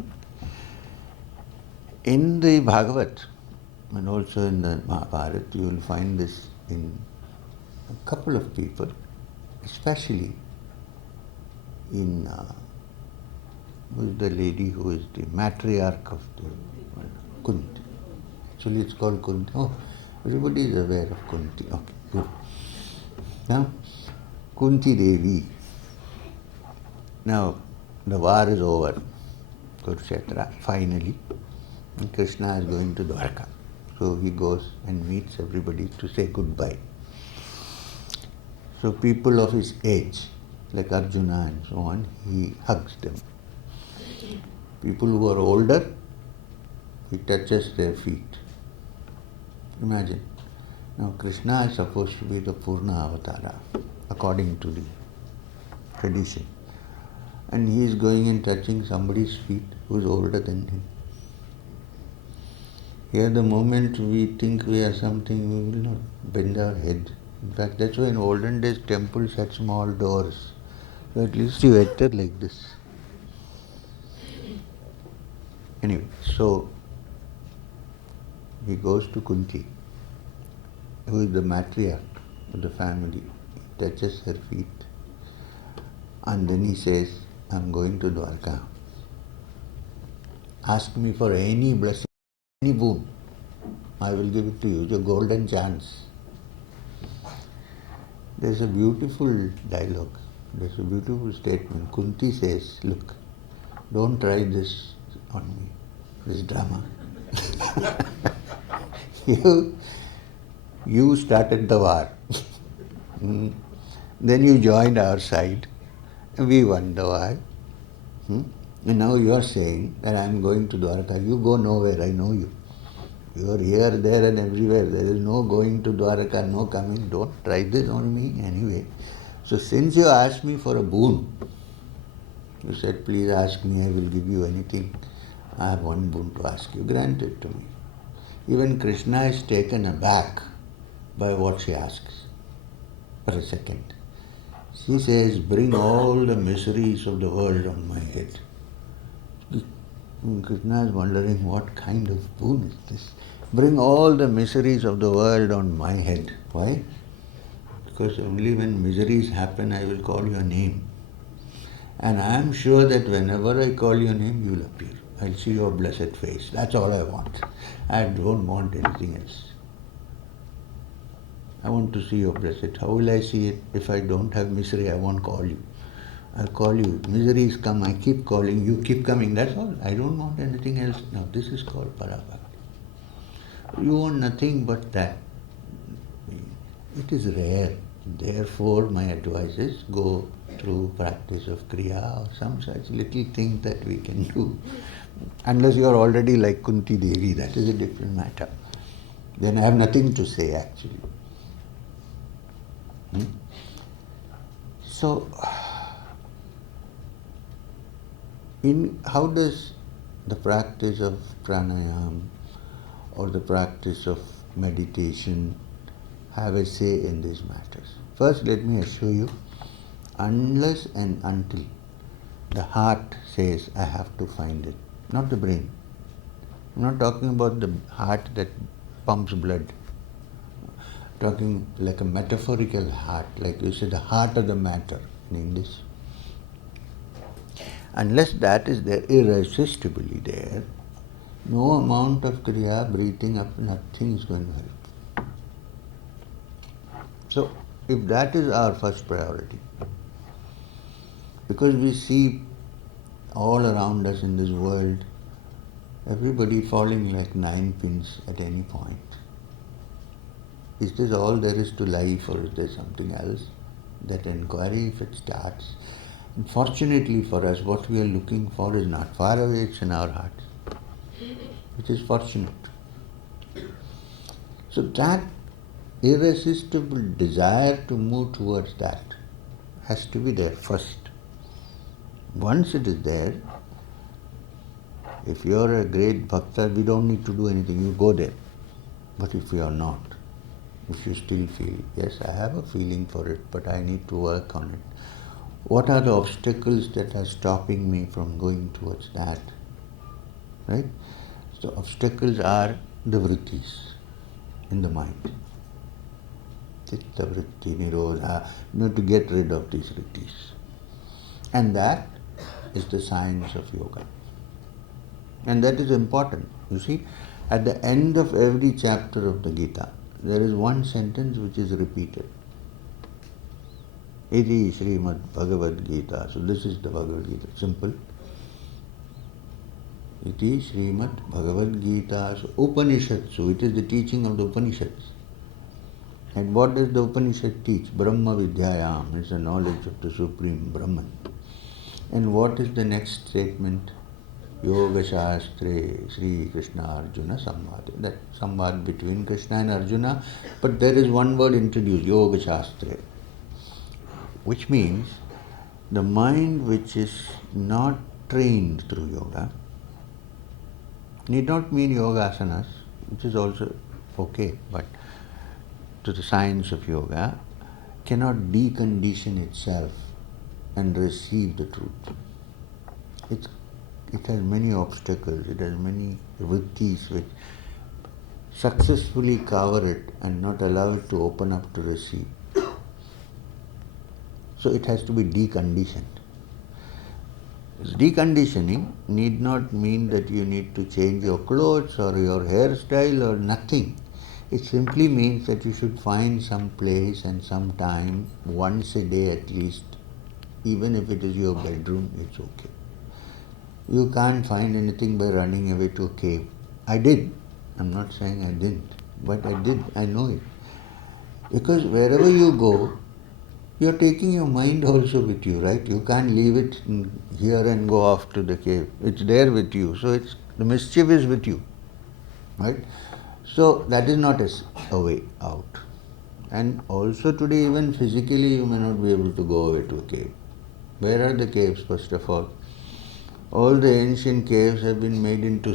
In the Bhagavat and also in the Mahabharata, you will find this in a couple of people, especially in who is the lady who is the matriarch of the Kunti. Actually it's called Kunti. Oh, everybody is aware of Kunti. Okay, good. Now, Kunti Devi. Now, the war is over, Kurukshetra, finally. And Krishna is going to Dwarka. So he goes and meets everybody to say goodbye. So people of his age, like Arjuna and so on, he hugs them. People who are older, he touches their feet. Imagine. Now Krishna is supposed to be the Purna Avatara, according to the tradition. And he is going and touching somebody's feet who is older than him. Here the moment we think we are something, we will not bend our head. In fact, that's why in olden days temples had small doors. So at least you enter like this. Anyway, so he goes to Kunti, who is the matriarch of the family. He touches her feet And then he says, I'm going to Dwarka. Ask me for any blessing, any boon. I will give it to you. It's a golden chance. There's a beautiful dialogue. There's a beautiful statement. Kunti says, look, don't try this on me, this drama. you started the war. Then you joined our side. We won the war. And now you are saying that I am going to Dwarka. You go nowhere, I know you. You are here, there and everywhere. There is no going to Dwarka, no coming. Don't try this on me anyway. So since you asked me for a boon, you said, please ask me, I will give you anything. I have one boon to ask you. Grant it to me. Even Krishna is taken aback by what she asks. For a second. She says, bring all the miseries of the world on my head. Krishna is wondering, what kind of boon is this? Bring all the miseries of the world on my head. Why? Because only when miseries happen, I will call your name. And I am sure that whenever I call your name, you will appear. I'll see your blessed face. That's all I want. I don't want anything else. I want to see your blessed. How will I see it? If I don't have misery, I won't call you. I'll call you. Miseries come, I keep calling, you keep coming. That's all. I don't want anything else. Now this is called Parabhakti. You want nothing but that. It is rare. Therefore, my advice is go through practice of Kriya or some such little thing that we can do. Unless you are already like Kunti Devi, that is a different matter. Then I have nothing to say actually. So, how does the practice of pranayam or the practice of meditation have a say in these matters? First, let me assure you, unless and until the heart says, I have to find it, not the brain. I'm not talking about the heart that pumps blood. I'm talking like a metaphorical heart, like you say, the heart of the matter in English. Unless that is there, irresistibly there, no amount of Kriya, breathing up, nothing is going to help. So, if that is our first priority, because we see all around us in this world, everybody falling like nine pins at any point. Is this all there is to life, or is there something else? That inquiry, if it starts, and fortunately for us, what we are looking for is not far away, it's in our hearts. It is fortunate. So that irresistible desire to move towards that has to be there first. Once it is there, if you are a great bhakta, we don't need to do anything, you go there. But if you are not, if you still feel, yes, I have a feeling for it, but I need to work on it. What are the obstacles that are stopping me from going towards that? Right? So obstacles are the vrittis in the mind. Chitta vritti, nirodha. You need to get rid of these vrittis. And that is the science of yoga. And that is important. You see, at the end of every chapter of the Gita, there is one sentence which is repeated. Iti Srimad Bhagavad Gita. So this is the Bhagavad Gita. Simple. Iti Srimad Bhagavad Gita. So Upanishatsu. It is the teaching of the Upanishads. And what does the Upanishad teach? Brahma Vidyayam is the knowledge of the Supreme Brahman. And what is the next statement? Yoga Shastre Sri Krishna Arjuna Samvad. That Samvad between Krishna and Arjuna. But there is one word introduced, Yoga Shastre. Which means the mind which is not trained through yoga need not mean yoga asanas, which is also okay, but to the science of yoga cannot decondition itself and receive the truth. It has many obstacles, it has many vrittis which successfully cover it and not allow it to open up to receive. So it has to be deconditioned. Deconditioning need not mean that you need to change your clothes or your hairstyle or nothing. It simply means that you should find some place and some time, once a day at least, even if it is your bedroom, it's okay. You can't find anything by running away to a cave. I did. I'm not saying I didn't, but I did. I know it. Because wherever you go, you're taking your mind also with you, right? You can't leave it here and go off to the cave. It's there with you. So the mischief is with you, right? So that is not a way out. And also today, even physically, you may not be able to go away to a cave. Where are the caves, first of all? All the ancient caves have been made into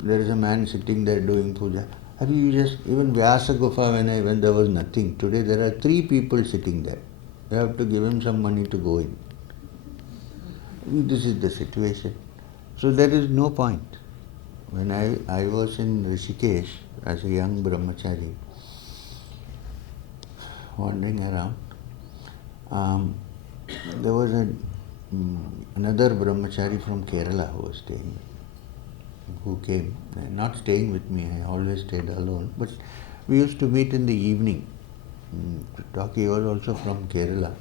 there is a man sitting there doing puja. Even Vyasa Gufa, when I went, there was nothing. Today there are 3 people sitting there. You have to give him some money to go in. This is the situation. So there is no point. When I was in Rishikesh as a young brahmachari, wandering around, there was another brahmachari from Kerala who came, not staying with me, I always stayed alone, but we used to meet in the evening. He was also from Kerala.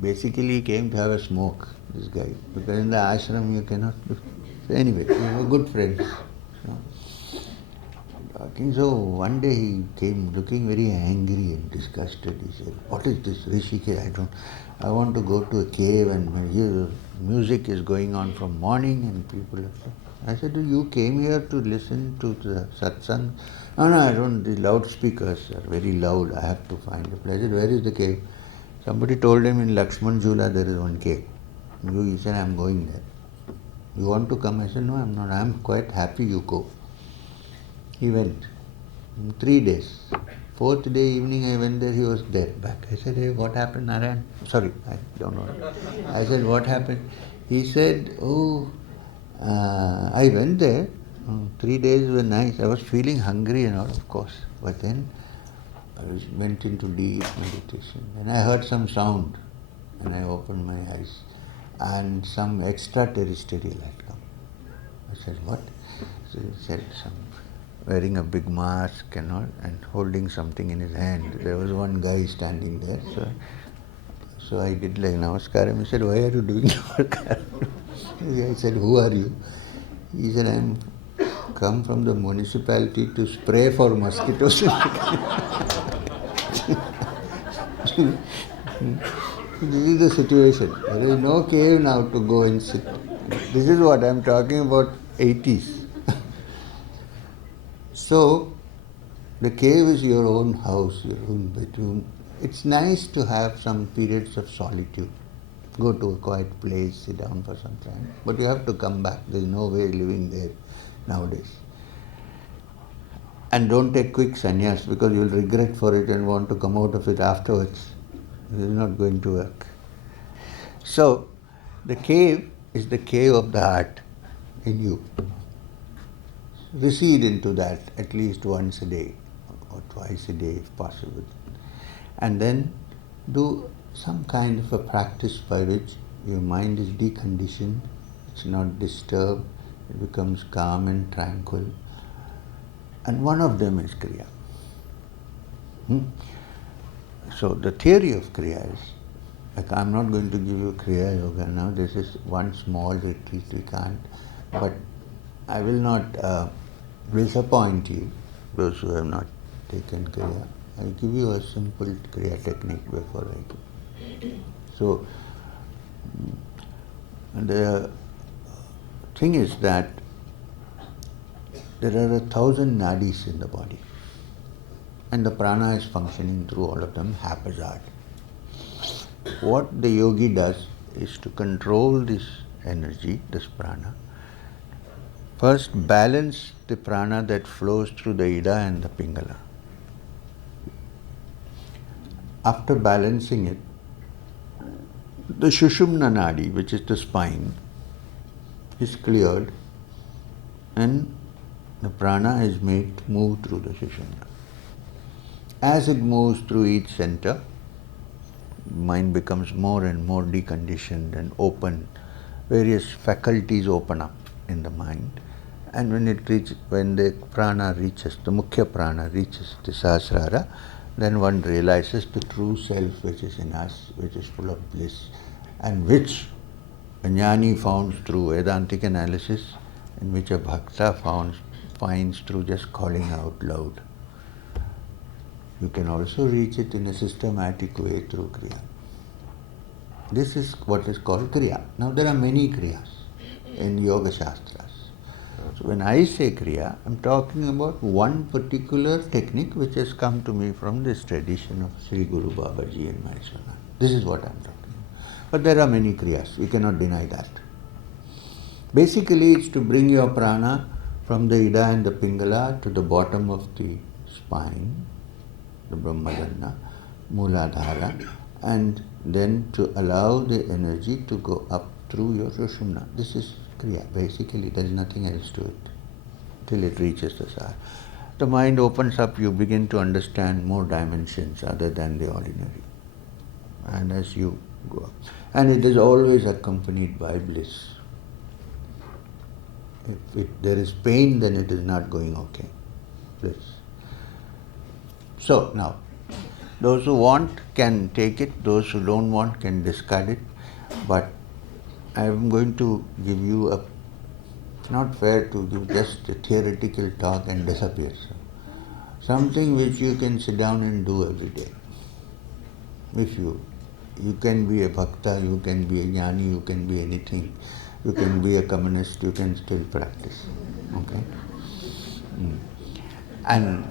Basically, he came to have a smoke, this guy, because in the ashram you cannot do. So anyway, we were good friends. So one day he came looking very angry and disgusted. He said, "What is this Rishikesh? I want to go to a cave and here music is going on from morning and people are." I said, "You came here to listen to the Satsang?" No, I don't. The loudspeakers are very loud. I have to find a place." I said, "Where is the cave?" Somebody told him in Lakshman Jhula there is one cave. He said, "I'm going there." "You want to come?" I said, "No, I'm not. I'm quite happy you go." He went. In 3 days. 4th day evening I went there, he was there back. I said, "Hey, what happened, Narayan?" Sorry, I don't know. I said, "What happened?" He said, I went there. 3 days were nice. I was feeling hungry and all, of course. But then I went into deep meditation. And I heard some sound. And I opened my eyes. And some extraterrestrial had come. I said, "What?" So he said, wearing a big mask and all, and holding something in his hand. There was one guy standing there. So I did like namaskaram. He said, "Why are you doing namaskaram?" I said, "Who are you?" He said, "I'm come from the municipality to spray for mosquitoes." This is the situation. There is no cave now to go and sit. This is what I'm talking about, 80s. So, the cave is your own house, your own bedroom. It's nice to have some periods of solitude. Go to a quiet place, sit down for some time. But you have to come back. There's no way living there nowadays. And don't take quick sannyas because you'll regret for it and want to come out of it afterwards. It is not going to work. So, the cave is the cave of the heart in you. Recede into that at least once a day or twice a day if possible. And then do some kind of a practice by which your mind is deconditioned, it's not disturbed, it becomes calm and tranquil. And one of them is Kriya. So the theory of Kriya is, like I'm not going to give you Kriya Yoga now, this is one small retreat, we can't, but I will not disappoint you, those who have not taken Kriya. I'll give you a simple Kriya technique before I go. So, the thing is that there are 1,000 nadis in the body, and the prana is functioning through all of them haphazard. What the yogi does is to control this energy, this prana. First, balance the prana that flows through the Ida and the Pingala. After balancing it, the Shushumna Nadi, which is the spine, is cleared and the prana is made to move through the Shushumna. As it moves through each center, mind becomes more and more deconditioned and open. Various faculties open up in the mind. And when the prana reaches, the Mukhya prana reaches the Sahasrara, then one realizes the true self which is in us, which is full of bliss, and which a jnani found through Vedantic analysis, and which a bhakta finds through just calling out loud. You can also reach it in a systematic way through Kriya. This is what is called Kriya. Now there are many Kriyas in Yoga Shastras. So when I say Kriya, I'm talking about one particular technique which has come to me from this tradition of Sri Guru Babaji and Maheshwara. This is what I'm talking about. But there are many Kriyas, you cannot deny that. Basically it's to bring your prana from the Ida and the Pingala to the bottom of the spine, the Brahmadana, Mooladhara, and then to allow the energy to go up through your Sushumna. This is Kriya. Basically, there is nothing else to it till it reaches the Sahara. The mind opens up, you begin to understand more dimensions other than the ordinary. And as you go up. And it is always accompanied by bliss. If there is pain, then it is not going okay. Bliss. So now, those who want can take it, those who don't want can discard it, but I am going to give you it's not fair to give just a theoretical talk and disappear. So, something which you can sit down and do every day. If you can be a bhakta, you can be a jnani, you can be anything, you can be a communist, you can still practice. Okay? And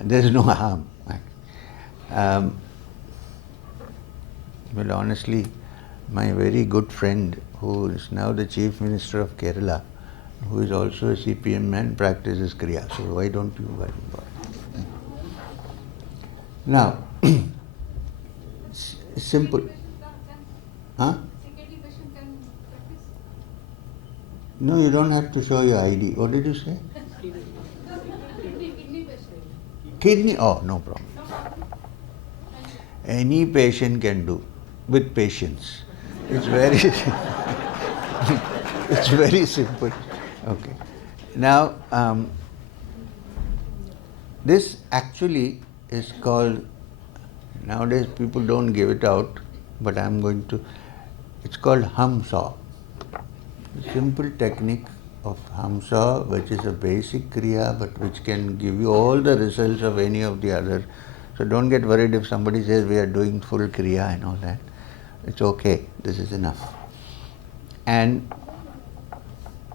there is no harm. Well, honestly, my very good friend, who is now the Chief Minister of Kerala, who is also a CPM man, practices Kriya. So why don't you worry about it? Now, simple. Huh? No, you don't have to show your ID. What did you say? Kidney? Oh, no problem. Any patient can do, with patience. It's very, it's very simple. Okay. Now, this actually is called, nowadays people don't give it out, but I'm going to, it's called Hum-Sau. Simple technique of Hum-Sau, which is a basic Kriya, but which can give you all the results of any of the other. So don't get worried if somebody says we are doing full Kriya and all that. It's okay, this is enough. And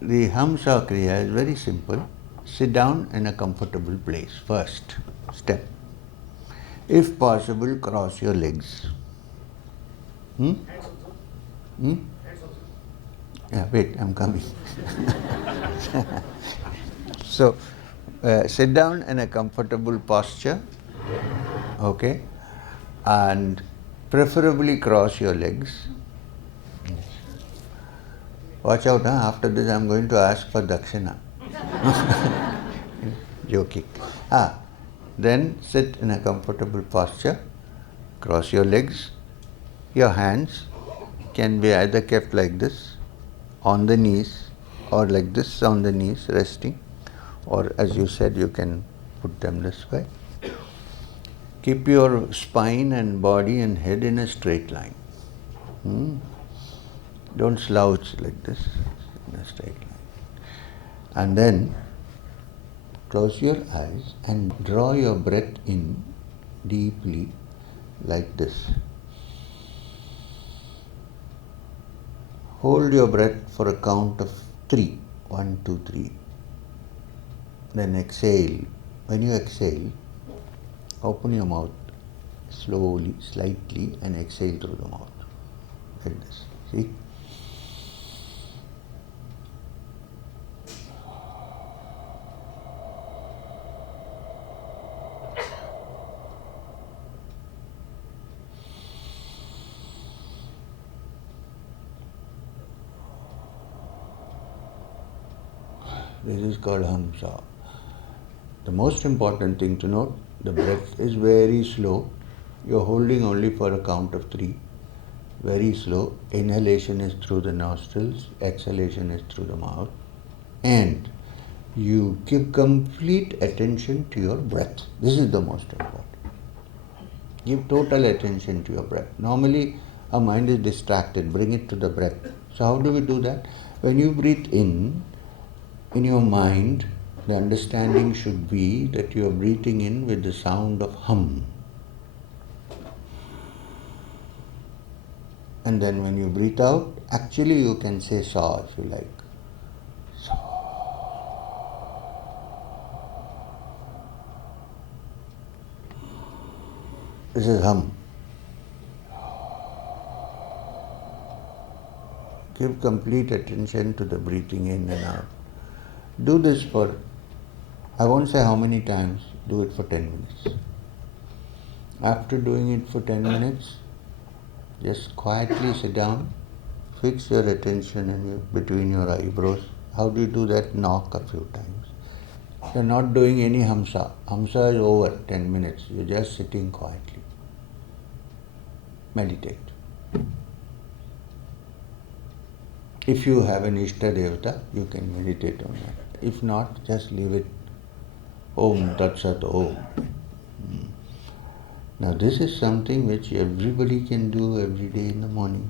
the Hum-Sau Kriya is very simple. Sit down in a comfortable place, first step. If possible, cross your legs. Yeah, wait, I'm coming. So, sit down in a comfortable posture, okay, and preferably cross your legs. Watch out, after this I'm going to ask for dakshina. Joking. Then sit in a comfortable posture, cross your legs. Your hands can be either kept like this, on the knees, or like this on the knees, resting, or as you said, you can put them this way. Keep your spine and body and head in a straight line. Don't slouch like this, in a straight line. And then close your eyes and draw your breath in deeply like this. Hold your breath for a count of 3. 1, 2, 3. Then exhale. When you exhale, open your mouth slowly, slightly, and exhale through the mouth. Like this. See? This is called Hum-Sau. The most important thing to note, the breath is very slow You're holding only for a count of 3. Very slow. Inhalation is through the nostrils, exhalation is through the mouth. And you give complete attention to your breath. This is the most important. Give total attention to your breath. Normally, our mind is distracted. Bring it to the breath. So how do we do that? When you breathe in your mind, the understanding should be that you are breathing in with the sound of hum. And then when you breathe out, actually you can say saw if you like. This is hum. Give complete attention to the breathing in and out. Do this for, I won't say how many times, do it for 10 minutes. After doing it for 10 minutes, just quietly sit down, fix your attention between your eyebrows. How do you do that? Knock a few times. You're not doing any Hum-Sau. Hum-Sau is over 10 minutes. You're just sitting quietly. Meditate. If you have an Ishta Devata, you can meditate on that. If not, just leave it. Om Tat Sat Om. Now this is something which everybody can do every day in the morning.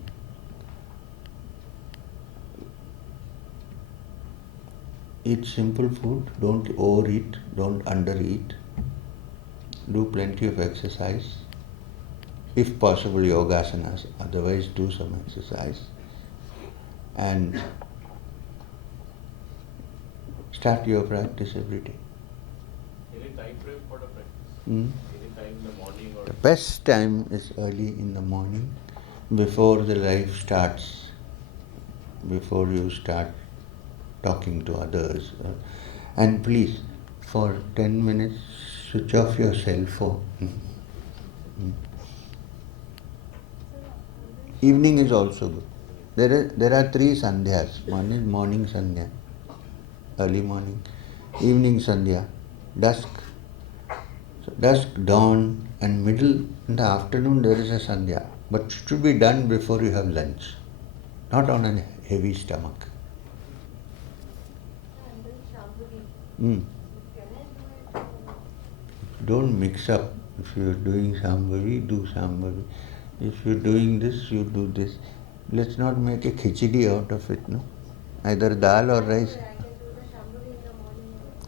Eat simple food, don't overeat, don't undereat. Do plenty of exercise. If possible, yogasanas, otherwise do some exercise. And start your practice every day. Any time frame for the practice? Any time in the morning or? The best time is early in the morning, before the life starts, before you start talking to others. And please, for 10 minutes, switch off your cell phone. Evening is also good. There are 3 sandhyas. One is morning sandhya, early morning, evening sandhya, dusk. So dusk, dawn, and middle in the afternoon there is a sandhya. But it should be done before you have lunch, not on a heavy stomach. Don't mix up. If you are doing Shambhavi, do Shambhavi. If you are doing this, you do this. Let's not make a khichdi out of it, no? Either dal or rice. I can do the Shambhavi in the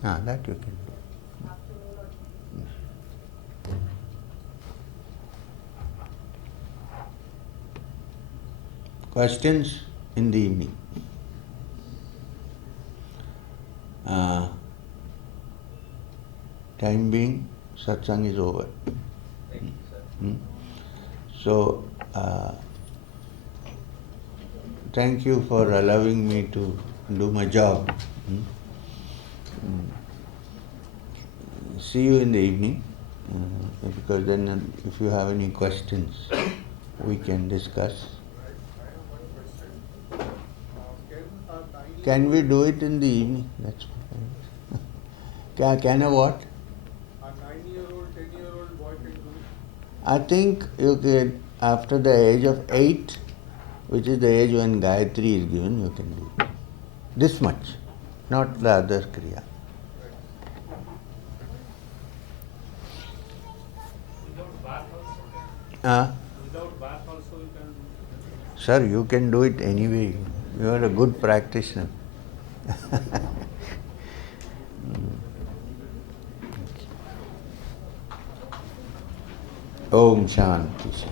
morning. That you can do. Questions in the evening? Time being, satsang is over. Thank you, sir. So, thank you for allowing me to do my job. See you in the evening, because then if you have any questions, we can discuss. Can we do it in the evening? That's fine. Can a what? A 9-year-old, 10-year-old boy can do it. I think you can, after the age of 8, which is the age when Gayatri is given, you can do it. This much, not the other Kriya. Without bath also Without bath also you can do? Sir, you can do it anyway. You are a good practitioner. Om Shanti.